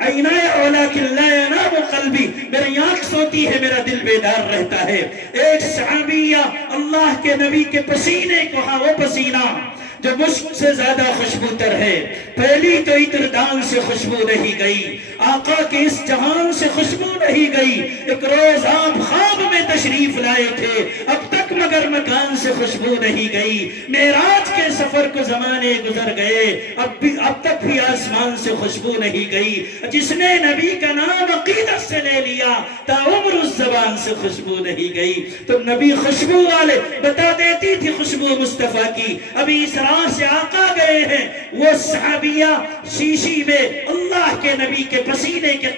عینائے ولیکن لا ینام قلبی، میری آنکھ سوتی ہے، میرا دل بیدار رہتا ہے۔ ایک صحابیہ اللہ کے نبی کے پسینے کو، ہاں وہ پسینہ جو مشک سے زیادہ خوشبوتر ہے، پہلی تو عطر دان سے خوشبو نہیں گئی، آقا کے اس جہان سے خوشبو نہیں گئی۔ ایک روز آپ خواب میں تشریف لائے تھے، اب تک مگر مکان سے خوشبو نہیں گئی۔ معراج کے سفر کو زمانے گزر گئے، اب تک بھی آسمان سے خوشبو نہیں گئی۔ جس نے نبی کا نام عقیدت سے لے لیا تا عمر اس زبان سے خوشبو نہیں گئی۔ تو نبی خوشبو والے، بتا دیتی تھی خوشبو مصطفیٰ کی۔ ابھی اسراء سے آقا گئے ہیں، وہ صحابیہ شیشی میں اللہ کے نبی کے پسینے کے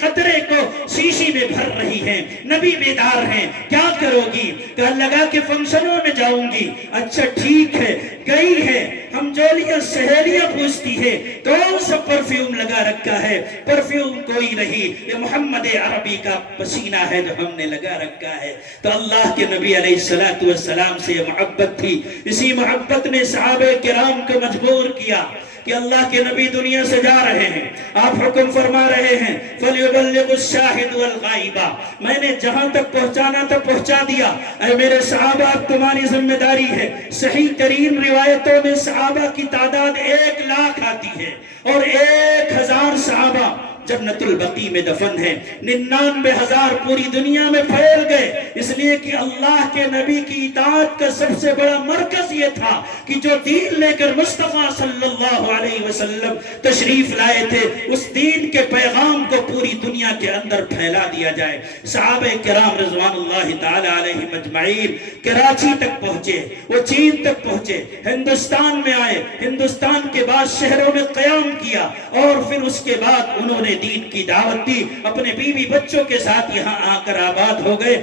قطرے کو شیشی میں بھر رہی ہیں۔ نبی بیدار ہیں، کیا کرو گی؟ کہا لگا کہ فنکشنوں میں جاؤں گی۔ اچھا ٹھیک ہے، گئی ہے، ہم جولیاں سہیلیاں پوچھتی ہے کون سا پرفیوم لگا رکھا ہے؟ پرفیوم کوئی نہیں، یہ محمد عربی کا پسینہ ہے جو ہم نے لگا رکھا ہے۔ تو اللہ کے نبی علیہ السلام سے یہ محبت تھی، اسی محبت نے صحابہ کرام کو مجبور کیا کہ اللہ کے نبی دنیا سے جا رہے ہیں، آپ حکم فرما رہے ہیں فَلْيُبَلِّغُ الشَّاهِدُ وَالْغَائِبَ، میں نے جہاں تک پہنچانا تھا پہنچا دیا۔ اے میرے صحابہ، اب تمہاری ذمہ داری ہے۔ صحیح ترین روایتوں میں صحابہ کی تعداد 1,00,000 آتی ہے، اور 1,000 صحابہ جنت البقیع میں دفن ہے، 99,000 پوری دنیا میں پھیل گئے، اس لیے کہ اللہ کے نبی کی اطاعت کا سب سے بڑا مرکز یہ تھا کہ جو دین لے کر مصطفیٰ صلی اللہ علیہ وسلم تشریف لائے تھے، اس دین کے پیغام کو پوری دنیا کے اندر پھیلا دیا جائے۔ صحابہ کرام رضوان اللہ تعالی علیہم اجمعین کراچی تک پہنچے، وہ چین تک پہنچے، ہندوستان میں آئے، ہندوستان کے بعد شہروں میں قیام کیا، اور پھر اس کے بعد انہوں نے دین کی دعوت دی، اپنے بیوی بچوں کے ساتھ یہاں آ کر آباد ہو گئے۔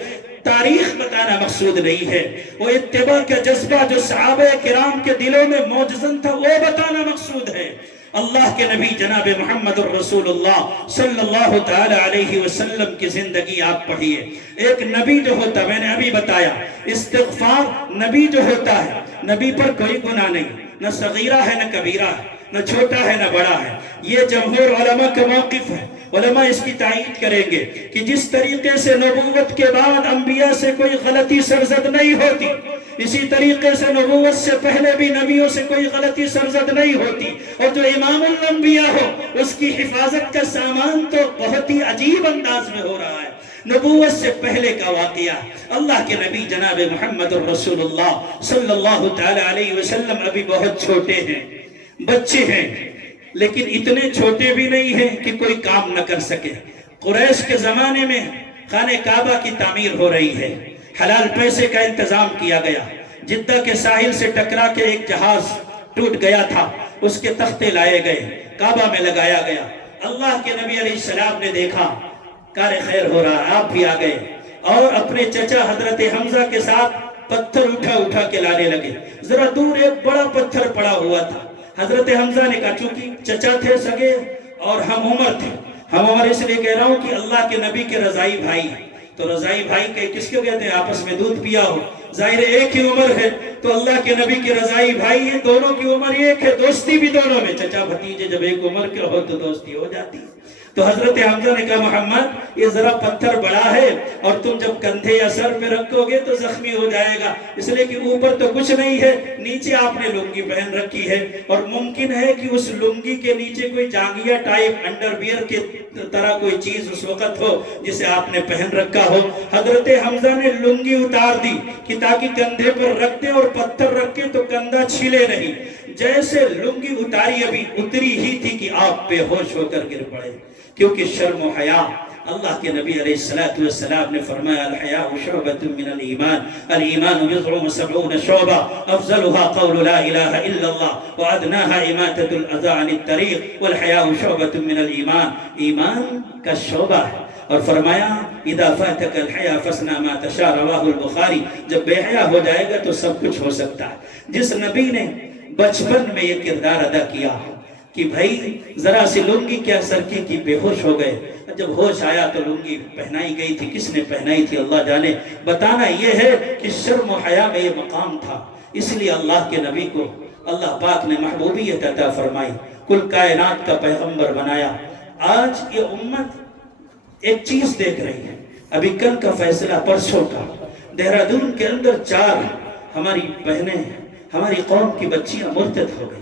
تاریخ بتانا مقصود نہیں ہے، وہ اتباع کا جذبہ جو صحابہ کرام کے دلوں میں موجزن تھا وہ بتانا مقصود ہے۔ اللہ کے نبی جناب محمد الرسول اللہ صلی اللہ تعالی علیہ وسلم کی زندگی آپ پڑھیے۔ ایک نبی جو ہوتا، میں نے ابھی بتایا، استغفار نبی جو ہوتا ہے، نبی پر کوئی گناہ نہیں، نہ صغیرہ ہے نہ کبیرہ ہے، نہ چھوٹا ہے نہ بڑا ہے۔ یہ جمہور علماء کا موقف ہے، علماء اس کی تائید کریں گے کہ جس طریقے سے نبوت کے بعد انبیاء سے کوئی غلطی سرزد نہیں ہوتی، اسی طریقے سے نبوت سے پہلے بھی نبیوں سے کوئی غلطی سرزد نہیں ہوتی، اور جو امام الانبیاء ہو اس کی حفاظت کا سامان تو بہت ہی عجیب انداز میں ہو رہا ہے۔ نبوت سے پہلے کا واقعہ، اللہ کے نبی جناب محمد الرسول اللہ صلی اللہ تعالی علیہ وسلم ابھی بہت چھوٹے ہیں، بچے ہیں، لیکن اتنے چھوٹے بھی نہیں ہیں کہ کوئی کام نہ کر سکے۔ قریش کے زمانے میں خانہ کعبہ کی تعمیر ہو رہی ہے، حلال پیسے کا انتظام کیا گیا، جدہ کے ساحل سے ٹکرا کے ایک جہاز ٹوٹ گیا تھا، اس کے تختے لائے گئے، کعبہ میں لگایا گیا۔ اللہ کے نبی علیہ السلام نے دیکھا کار خیر ہو رہا ہے، آپ بھی آ گئے، اور اپنے چچا حضرت حمزہ کے ساتھ پتھر اٹھا کے لانے لگے۔ ذرا دور ایک بڑا پتھر پڑا ہوا تھا، حضرت حمزہ نے کہا چونکہ چچا تھے سگے اور ہم عمر تھے، ہم عمر اس لیے کہہ رہا ہوں کہ اللہ کے نبی کے رضائی بھائی ہیں، تو رضائی بھائی کے کس کو کہتے ہیں؟ آپس میں دودھ پیا ہو، ظاہر ایک ہی عمر ہے، تو اللہ کے نبی کے رضائی بھائی ہیں، دونوں کی عمر ایک ہے، دوستی بھی دونوں میں، چچا بھتیجے جب ایک عمر کے ہو تو دوستی ہو جاتی ہے۔ تو حضرت حمزہ نے کہا محمد یہ ذرا پتھر بڑا ہے، اور تم جب کندھے یا سر پہ رکھو گے تو زخمی ہو جائے گا، اس لیے کہ اوپر تو کچھ نہیں ہے، نیچے آپ نے لنگی پہن رکھی ہے، اور ممکن ہے کہ اس لنگی کے نیچے کوئی جانگیا ٹائپ انڈر ویئر کے طرح کوئی چیز اس وقت ہو جسے آپ نے پہن رکھا ہو۔ حضرت حمزہ نے لنگی اتار دی کہ تاکہ کندھے پر رکھ دیں اور پتھر رکھے تو کندھا چھلے نہیں۔ جیسے لنگی اتاری ابھی اتری ہی تھی کہ آپ بے ہوش ہو کر گر پڑے، کیونکہ شرم و حیا اللہ کے نبی علیہ السلام نے فرمایا الحیاء شعبۃ من الایمان الایمان بضع وسبعون شعبہ افضلها قول لا الہ الا اللہ وادناها اماطۃ الاذى عن الطریق والحیاء شعبۃ من الایمان، ایمان کا شعبہ ہے۔ اور فرمایا اذا فاتك الحیاء فاصنع ما تشاء رواہ البخاری، جب بے حیا ہو جائے گا تو سب کچھ ہو سکتا ہے۔ جس نبی نے بچپن میں یہ کردار ادا کیا کہ بھائی ذرا سی لنگی کیا سرکی کی بے ہوش ہو گئے، جب ہوش آیا تو لنگی پہنائی گئی تھی، کس نے پہنائی تھی اللہ جانے، بتانا یہ ہے کہ شرم و حیا میں یہ مقام تھا، اس لیے اللہ کے نبی کو اللہ پاک نے محبوبیت عطا فرمائی، کل کائنات کا پیغمبر بنایا۔ آج یہ امت ایک چیز دیکھ رہی ہے، ابھی کل کا فیصلہ پرسوں کا، دہرادون کے اندر 4 ہماری بہنیں، ہماری قوم کی بچیاں مرتد ہو گئی،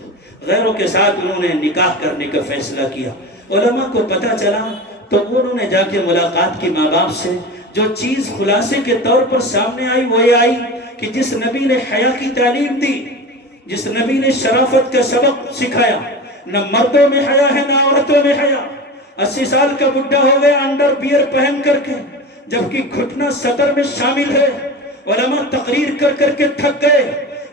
غیروں کے ساتھ انہوں نے نکاح کرنے کا فیصلہ کیا۔ علماء کو پتہ چلا تو انہوں نے جا کے ملاقات کی ماں باپ سے، جو چیز خلاصے کے طور پر سامنے آئی وہ یہ آئی کہ جس نبی نے حیا کی تعلیم دی، جس نبی نے شرافت کا سبق سکھایا، نہ مردوں میں حیا ہے نہ عورتوں میں حیا۔ 80 سال کا بڈھا ہو گیا انڈر بیئر پہن کر کے، جبکہ گھٹنا سطر میں شامل ہے۔ علماء تقریر کر کر کے تھک گئے،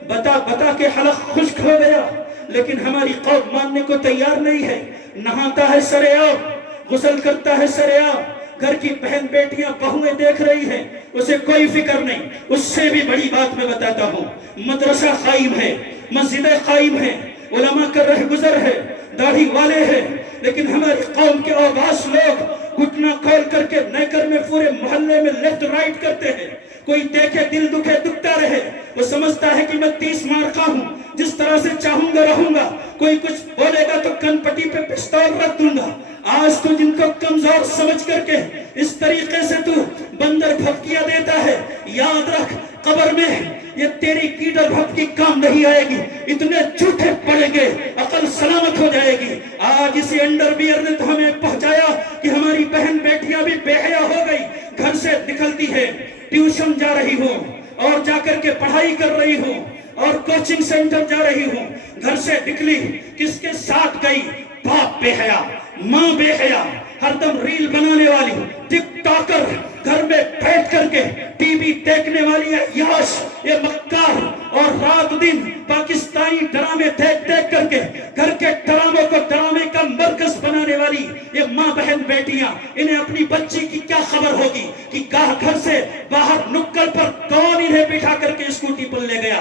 بتا بتا کے حلق خشک ہو گیا، لیکن ہماری قوم ماننے کو تیار نہیں ہے۔ نہاتا ہے سریاب، غسل کرتا ہے سریاب، گھر کی بہن بیٹیاں بہویں دیکھ رہی ہیں، اسے کوئی فکر نہیں۔ اس سے بھی بڑی بات میں بتاتا ہوں، مدرسہ قائم ہے، مسجدیں قائم ہیں، علماء کا رہ گزر ہے، داڑھی والے ہیں، لیکن ہماری قوم کے اوباش لوگ گھٹنا کھول کر کے نیکر میں پورے محلے میں لیفٹ رائٹ کرتے ہیں۔ کوئی دیکھے دل دکھے دکھتا رہے، وہ سمجھتا ہے کہ میں 30 مارکا ہوں، جس طرح سے چاہوں گا رہوں گا، کوئی کچھ بولے گا تو کن پٹی پہ پستول رکھ دوں گا۔ آج تو جن کو کمزور سمجھ کر کے اس طریقے سے تو بندر بھپکیاں دیتا ہے، یاد رکھ قبر میں یہ تیری کیڈر بھپکی کام نہیں آئے گی، اتنے جھوٹے پڑیں گے، عقل سلامت ہو جائے گی۔ آج اسی انڈر بیئر نے تو ہمیں پہنچایا کہ ہماری بہن بیٹیاں بھی بے حیا ہو گئی، گھر سے نکلتی ہے، ٹیوشن جا رہی ہوں اور جا کر کے پڑھائی کر رہی ہوں اور کوچنگ سینٹر جا رہی ہوں، گھر سے نکلی کس کے ساتھ گئی؟ باپ بے حیا، ماں بے حیا، ہر دم ریل بنانے والی، ٹک ٹاکر، گھر میں بیٹھ کر کے ٹی وی دیکھنے والی عیاش، یہ مکار، اور رات دن پاکستانی ڈرامے دیکھ دیکھ کر کے گھر کے ڈراموں کو ڈرامے کا مرکز بنانے والی یہ ماں بہن بیٹیاں، انہیں اپنی بچی کی کیا خبر ہوگی کہ گھر سے باہر نکل پر کون انہیں بٹھا کر کے اسکوٹی پر لے گیا؟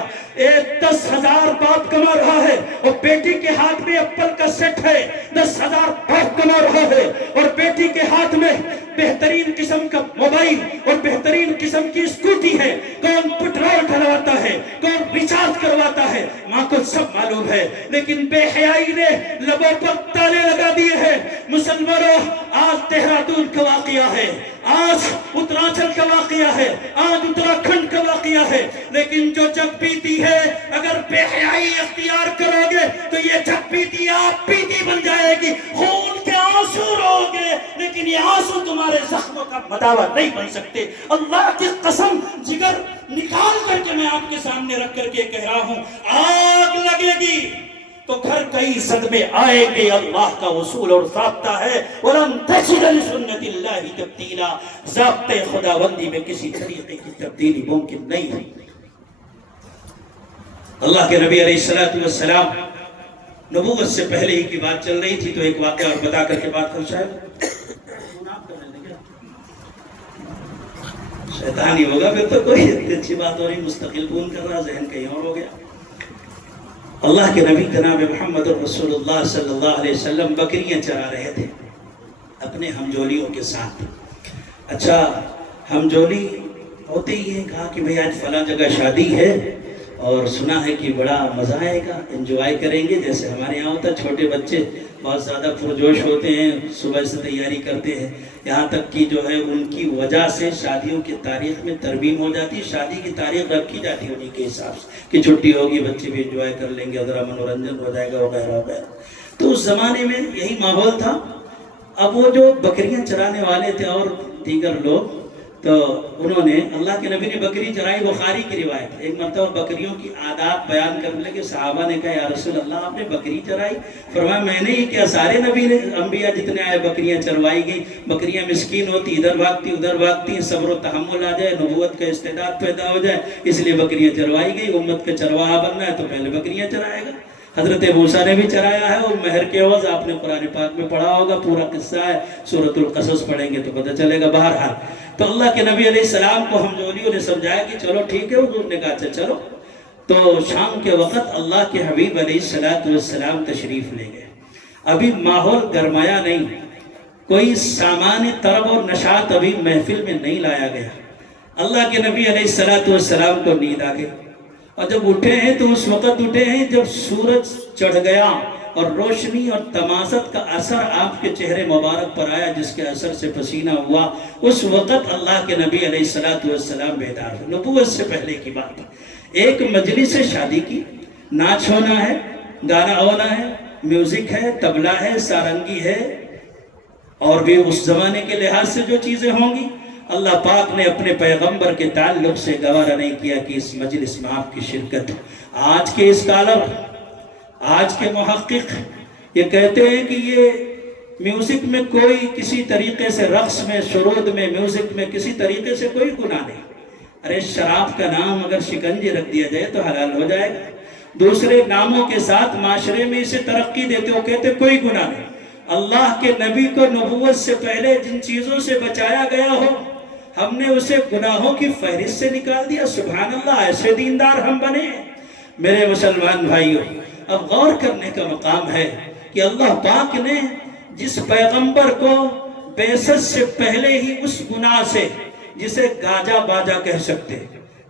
10,000 باپ کما رہا ہے اور بیٹی کے ہاتھ میں ایپل کا سیٹ ہے، 10,000 باپ کما رہا ہے اور بیٹی کے ہاتھ میں بہترین قسم کا موبائل اور بہترین قسم کی اسکوٹی ہے۔ کون پٹرول ڈلواتا ہے، کون ریچارج کرواتا ہے، ماں کو سب معلوم ہے، لیکن بے حیائی نے لبوں پر تالے لگا دیے ہیں۔ مسلمانوں، آج دہرادون کا واقعہ ہے، آج اتراچل کا واقعہ ہے، آج اتراکھنڈ کا واقعہ ہے، لیکن جو جگ پیتی ہے اگر بے حیائی اختیار کرو گے تو یہ جگ پیتی آپ پیتی بن جائے گی، خون کے آنسو رو گے، لیکن یہ آنسو تمہارے زخموں کا مداوا نہیں بن سکتے۔ اللہ کی قسم جگر نکال کر کے میں آپ کے سامنے رکھ کر کے کہہ رہا ہوں، آگ لگے گی تو گھر کئی صدمے آئے گے۔ اللہ کا اصول اور ضابطہ ہے، وَلَن تَجِدَ لِسُنَّتِ اللَّهِ تَبْدِيلًا، ضابطے خداوندی میں کسی طریقے کی تبدیلی ممکن نہیں ہے۔ اللہ کے نبی علیہ السلام نبوت سے پہلے ہی کی بات چل رہی تھی، تو ایک واقعہ اور بتا کر کے بات کر شاید شیطان ہی ہوگا، پھر تو کوئی اچھی بات ہو رہی، مستقل فون کر رہا، ذہن کہیں اور ہو گیا۔ اللہ کے نبی جناب محمد رسول اللہ صلی اللہ علیہ وسلم بکریاں چرا رہے تھے اپنے ہمجولیوں کے ساتھ۔ اچھا، ہمجولی ہوتے ہی ہے، کہا کہ بھئی آج فلاں جگہ شادی ہے اور سنا ہے کہ بڑا مزہ آئے گا، انجوائے کریں گے، جیسے ہمارے یہاں ہوتا ہے، چھوٹے بچے بہت زیادہ پرجوش ہوتے ہیں، صبح سے تیاری کرتے ہیں، یہاں تک کہ جو ہے ان کی وجہ سے شادیوں کی تاریخ میں ترمیم ہو جاتی ہے، شادی کی تاریخ رکھی جاتی ہے انہی کے حساب سے کہ چھٹی ہوگی، بچے بھی انجوائے کر لیں گے، ذرا منورنجن ہو جائے گا وغیرہ وغیرہ۔ تو اس زمانے میں یہی ماحول تھا۔ اب وہ جو بکریاں چرانے والے تھے اور دیگر لوگ تو انہوں نے اللہ کے نبی نے بکری چرائی، بخاری کی روایت، ایک مرتبہ بکریوں کی عادات بیان کرنے لگے، صحابہ نے کہا یا رسول اللہ آپ نے بکری چرائی؟ فرمایا میں نے ہی کیا، سارے نبی نے انبیاء جتنے آئے بکریاں چروائی گئی، بکریاں مسکین ہوتی ادھر بھاگتی ادھر بھاگتی، صبر و تحمل آ جائے، نبوت کا استعداد پیدا ہو جائے، اس لیے بکریاں چروائی گئی، امت کا چرواہا بننا ہے تو پہلے بکریاں چرائے گا۔ حضرت موسیٰ نے بھی چرایا ہے، اور مہر کے عوض آپ نے قرآن پاک میں پڑھا ہوگا، پورا قصہ ہے، سورۃ القصص پڑھیں گے تو پتہ چلے گا۔ بہرحال تو اللہ کے نبی علیہ السلام کو ہمجولیوں نے سمجھایا کہ چلو ٹھیک ہے، حضور نے کہا اچھا چلو۔ تو شام کے وقت اللہ کے حبیب علیہ السلام تشریف لے گئے، ابھی ماحول گرمایا نہیں، کوئی سامان طرب اور نشاط ابھی محفل میں نہیں لایا گیا۔ اللہ کے نبی علیہ السلام کو نیند آ گئی، اور جب اٹھے ہیں تو اس وقت اٹھے ہیں جب سورج چڑھ گیا اور روشنی اور تماثت کا اثر آپ کے چہرے مبارک پر آیا، جس کے اثر سے پسینہ ہوا، اس وقت اللہ کے نبی علیہ السلام بیدار ہوئے۔ نبوت سے پہلے کی بات، ایک مجلس سے شادی کی، ناچ ہونا ہے، گانا ہونا ہے، میوزک ہے، طبلہ ہے، سارنگی ہے، اور بھی اس زمانے کے لحاظ سے جو چیزیں ہوں گی، اللہ پاک نے اپنے پیغمبر کے تعلق سے گوارا نہیں کیا کہ اس مجلس میں آپ کی شرکت ہو۔ آج کے اسکالر، آج کے محقق یہ کہتے ہیں کہ یہ میوزک میں کوئی کسی طریقے سے، رقص میں، سرود میں، میوزک میں کسی طریقے سے کوئی گناہ نہیں۔ ارے شراب کا نام اگر شکنجے رکھ دیا جائے تو حلال ہو جائے گا، دوسرے ناموں کے ساتھ معاشرے میں اسے ترقی دیتے ہو، کہتے کوئی گناہ نہیں۔ اللہ کے نبی کو نبوت سے پہلے جن چیزوں سے بچایا گیا ہو، ہم نے اسے گناہوں کی فہرست سے نکال دیا۔ سبحان اللہ، ایسے دیندار ہم بنے۔ میرے مسلمان بھائیوں، اب غور کرنے کا مقام ہے کہ اللہ پاک نے جس پیغمبر کو بعثت سے پہلے ہی اس گناہ سے، جسے گاجا باجا کہہ سکتے،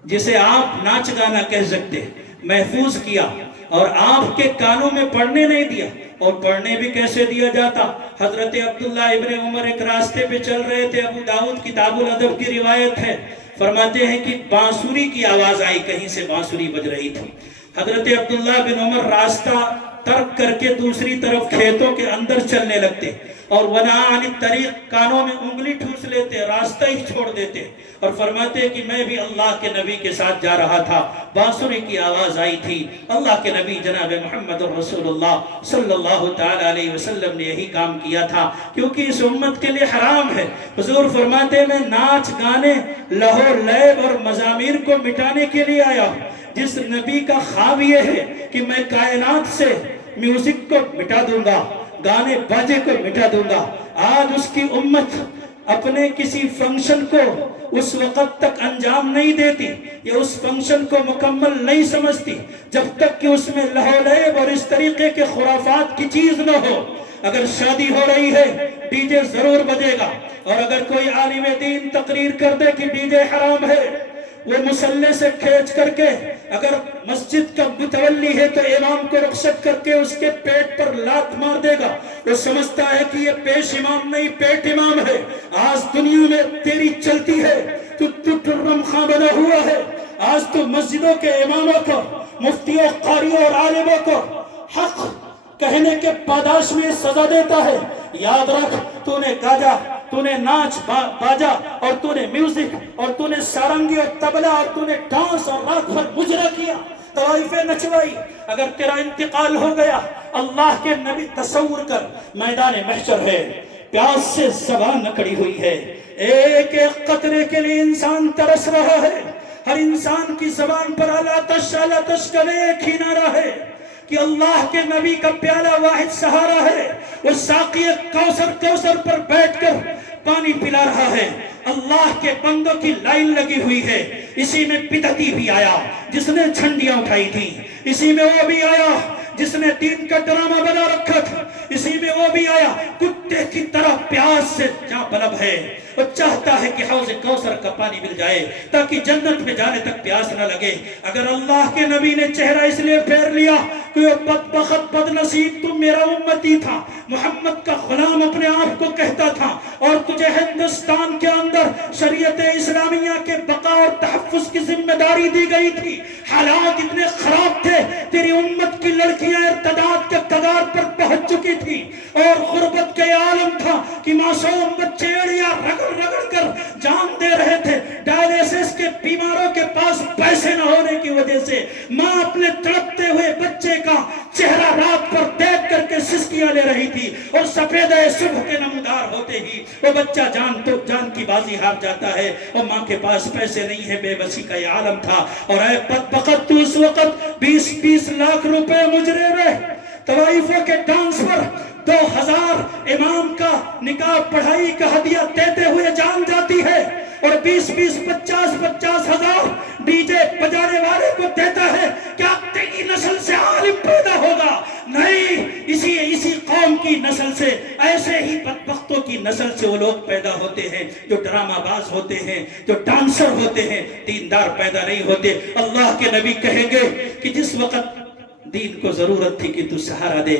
جسے آپ ناچ گانا کہہ سکتے، محفوظ کیا، اور آپ کے کانوں میں پڑھنے نہیں دیا۔ اور پڑھنے بھی کیسے دیا جاتا؟ حضرت عبداللہ ابن عمر ایک راستے پہ چل رہے تھے، ابو داؤد کتاب الادب کی روایت ہے، فرماتے ہیں کہ بانسری کی آواز آئی، کہیں سے بانسری بج رہی تھی۔ حضرت عبداللہ بن عمر راستہ ترک کر کے دوسری طرف کھیتوں کے اندر چلنے لگتے، اور وَنَا عَنِ الطَّرِيقِ کانوں میں انگلی ٹھوس لیتے، راستہ ہی چھوڑ دیتے، اور فرماتے کہ میں بھی اللہ کے نبی کے ساتھ جا رہا تھا، بانسری کی آواز آئی تھی۔ اللہ کے نبی جناب محمد رسول اللہ صلی اللہ تعالیٰ علیہ وسلم نے یہی کام کیا تھا، کیونکہ اس امت کے لیے حرام ہے۔ حضور فرماتے میں ناچ گانے، لہو لیب اور مزامیر کو مٹانے کے لیے آیا ہوں۔ جس نبی کا خواب یہ ہے کہ میں کائنات سے میوزک کو مٹا دوں گا، گانے باجے کو مٹا دوں گا، آج اس کی امت اپنے کسی فنکشن کو اس وقت تک انجام نہیں دیتی، یا اس فنکشن کو مکمل نہیں سمجھتی جب تک کہ اس میں لہو لیب اور اس طریقے کے خرافات کی چیز نہ ہو۔ اگر شادی ہو رہی ہے ڈی جے ضرور بجے گا، اور اگر کوئی عالم دین تقریر کر دے کہ ڈی جے حرام ہے، وہ مسلح سے کھینچ کر کے، اگر مسجد کا متولی ہے تو امام کو رخصت کر کے اس کے پیٹ پر لات مار دے گا۔ وہ سمجھتا ہے کہ یہ پیش امام نہیں، پیٹ امام ہے۔ آج دنیا میں تیری چلتی ہے، تو ٹرم خاں بنا ہوا ہے۔ آج تو مسجدوں کے اماموں کو، مفتیوں، قاریوں اور عالموں کو حق کہنے کے پاداش میں سزا دیتا ہے۔ یاد رکھ، تو نے گاجا، تو نے ناچ باجا، اور تو نے میوزک، اور تو نے سارنگی اور طبلہ، اور تو نے ڈانس اور رات بھر مجرا کیا، طوائفیں نچوائی۔ اگر تیرا انتقال ہو گیا، اللہ کے نبی تصور کر، میدان محشر ہے، پیاس سے زبان اکڑی ہوئی ہے، ایک ایک قطرے کے لیے انسان ترس رہا ہے۔ ہر انسان کی زبان پر الا تش کا ایک ہی نعرہ ہے کہ اللہ کے نبی کا پیالہ واحد سہارا ہے۔ وہ ساقی کوثر پر بیٹھ کر پانی پلا رہا ہے۔ اللہ کے بندوں کی لائن لگی ہوئی ہے۔ اسی میں بدعتی بھی آیا جس نے جھنڈیاں اٹھائی تھی، اسی میں وہ بھی آیا جس نے دین کا ڈرامہ بنا رکھا تھا، اسی میں وہ بھی آیا کتے کی طرح پیاس سے جاں طلب ہے، وہ چاہتا ہے کہ حوض کوثر کا پانی مل جائے تاکہ جنت میں جانے تک پیاس نہ لگے۔ اگر اللہ کے نبی نے چہرہ اس لیے پھیر لیا کہ وہ بدبخت بد نصیب تم میرا امتی تھا، محمد کا غلام اپنے آپ کو کہتا تھا، اور تجھے ہندوستان کے اندر شریعت اسلامیہ کے بقا اور تحفظ کی ذمہ داری دی گئی تھی، حالات اتنے خراب تھے، تیری امت کی لڑکیاں ارتداد کے کگار پر پہنچ چکی تھی، اور غربت کے عالم تھا کہ معصوم بچے ایڑیاں رگڑ رگڑ کر جان دے رہے تھے۔ بیماروں کے پاس پیسے نہ ہونے کی وجہ سے ماں اپنے تڑپتے ہوئے بچے کا چہرہ رات پر دیکھ کر کے سسکیاں لے رہی تھی، اور سفیدہ صبح کے نمودار ہوتے ہی وہ بچہ جان کی بازی ہار جاتا ہے، اور ماں کے پاس پیسے نہیں ہے، بے بسی کا یہ عالم تھا۔ اور اے بدبخت، تو اس وقت 20-20 لاکھ روپے مجرے رہے، طوائفوں کے ڈانس پر 2000 امام کا نکاح پڑھائی کا ہدیہ دیتے ہوئے جان جاتی ہے، اور 20-20 50-50 ہزار ڈی جے بجانے والے کو دیتا ہے۔ کیا تیری نسل سے عالم پیدا ہوگا؟ نہیں، اسی قوم کی نسل سے، ایسے ہی بدبختوں کی نسل سے وہ لوگ پیدا ہوتے ہیں جو ڈرامہ باز ہوتے ہیں، جو ڈانسر ہوتے ہیں، دیندار پیدا نہیں ہوتے۔ اللہ کے نبی کہیں گے کہ جس وقت دین کو ضرورت تھی کہ تو سہارا دے،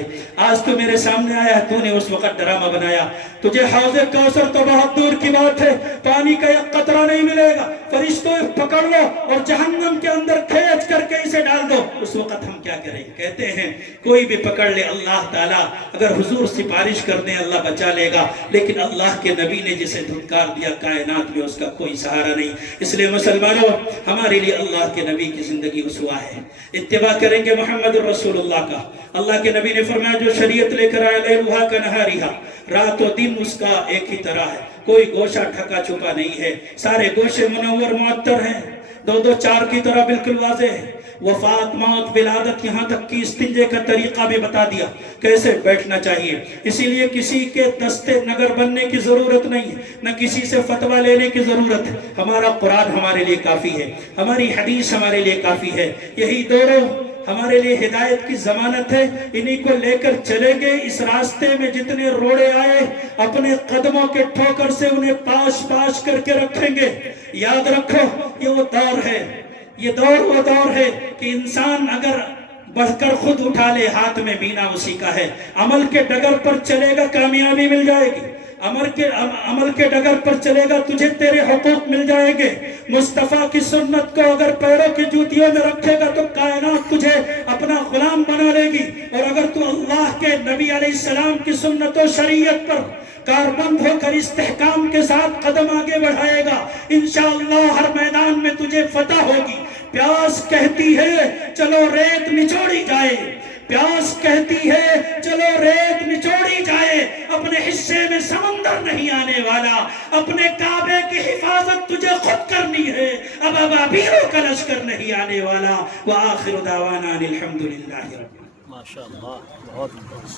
آج تو میرے سامنے آیا، تو نے اس وقت ڈرامہ بنایا۔ تجھے حوض کوثر تو بہت دور کی بات ہے، پانی کا ایک قطرہ نہیں ملے گا، فرشتوں پکڑ لو اور جہنم کے اندر کھینچ کر کے اسے ڈال دو، اس وقت ہم کیا کریں؟ کہتے ہیں کوئی بھی پکڑ لے، اللہ تعالیٰ اگر حضور سفارش کر دیں اللہ بچا لے گا، لیکن اللہ کے نبی نے جسے دھنکار دیا کائنات میں اس کا کوئی سہارا نہیں۔ اس لیے مسلمانوں، ہمارے لیے اللہ کے نبی کی زندگی اسوہ ہے، اتباع کریں گے محمد رسول اللہ کا۔ اللہ کے نبی نے فرمایا جو شریعت لے کر آیا لیلھا کنہاریھا، رات و دن اس کا ایک ہی طرح ہے، کوئی گوشہ ڈھکا چھپا نہیں ہے، سارے گوشے منور معطر ہیں، 2-2 4 کی طرح بالکل واضح ہے۔ وفات، موت، ولادت، یہاں تک کہ استنجے کا طریقہ بھی بتا دیا، کیسے بیٹھنا چاہیے۔ اسی لیے کسی کے دستے نگر بننے کی ضرورت نہیں ہے، نہ کسی سے فتویٰ لینے کی ضرورت ہے۔ ہمارا قرآن ہمارے لیے کافی ہے، ہماری حدیث ہمارے لیے کافی ہے، یہی دونوں ہمارے لیے ہدایت کی ضمانت ہے، انہی کو لے کر چلیں گے۔ اس راستے میں جتنے روڑے آئے اپنے قدموں کے ٹھوکر سے انہیں پاش کر کے رکھیں گے۔ یاد رکھو یہ وہ دور ہے، یہ دور وہ دور ہے کہ انسان اگر بڑھ کر خود اٹھا لے ہاتھ میں بینا اسی کا ہے، عمل کے ڈگر پر چلے گا کامیابی مل جائے گی، عمل کے ڈگر پر چلے گا تجھے تیرے حقوق مل جائیں گے۔ مصطفیٰ کی سنت کو اگر پیروں کی جوتیوں میں رکھے گا تو کائنات تجھے اپنا غلام بنا لے گی، اور اگر تو اللہ کے نبی علیہ السلام کی سنت و شریعت پر کاربند ہو کر استحکام کے ساتھ قدم آگے بڑھائے گا، انشاءاللہ ہر میدان میں تجھے فتح ہوگی۔ پیاس کہتی ہے چلو ریت نچوڑی جائے، پیاس کہتی ہے چلو ریت نچوڑی جائے، اپنے حصے میں سمندر نہیں آنے والا، اپنے کعبے کی حفاظت تجھے خود کرنی ہے، اب ابابیلوں کا لشکر نہیں آنے والا۔ وآخر دعوانا الحمدللہ رب العالمین۔ ماشاءاللہ، بہت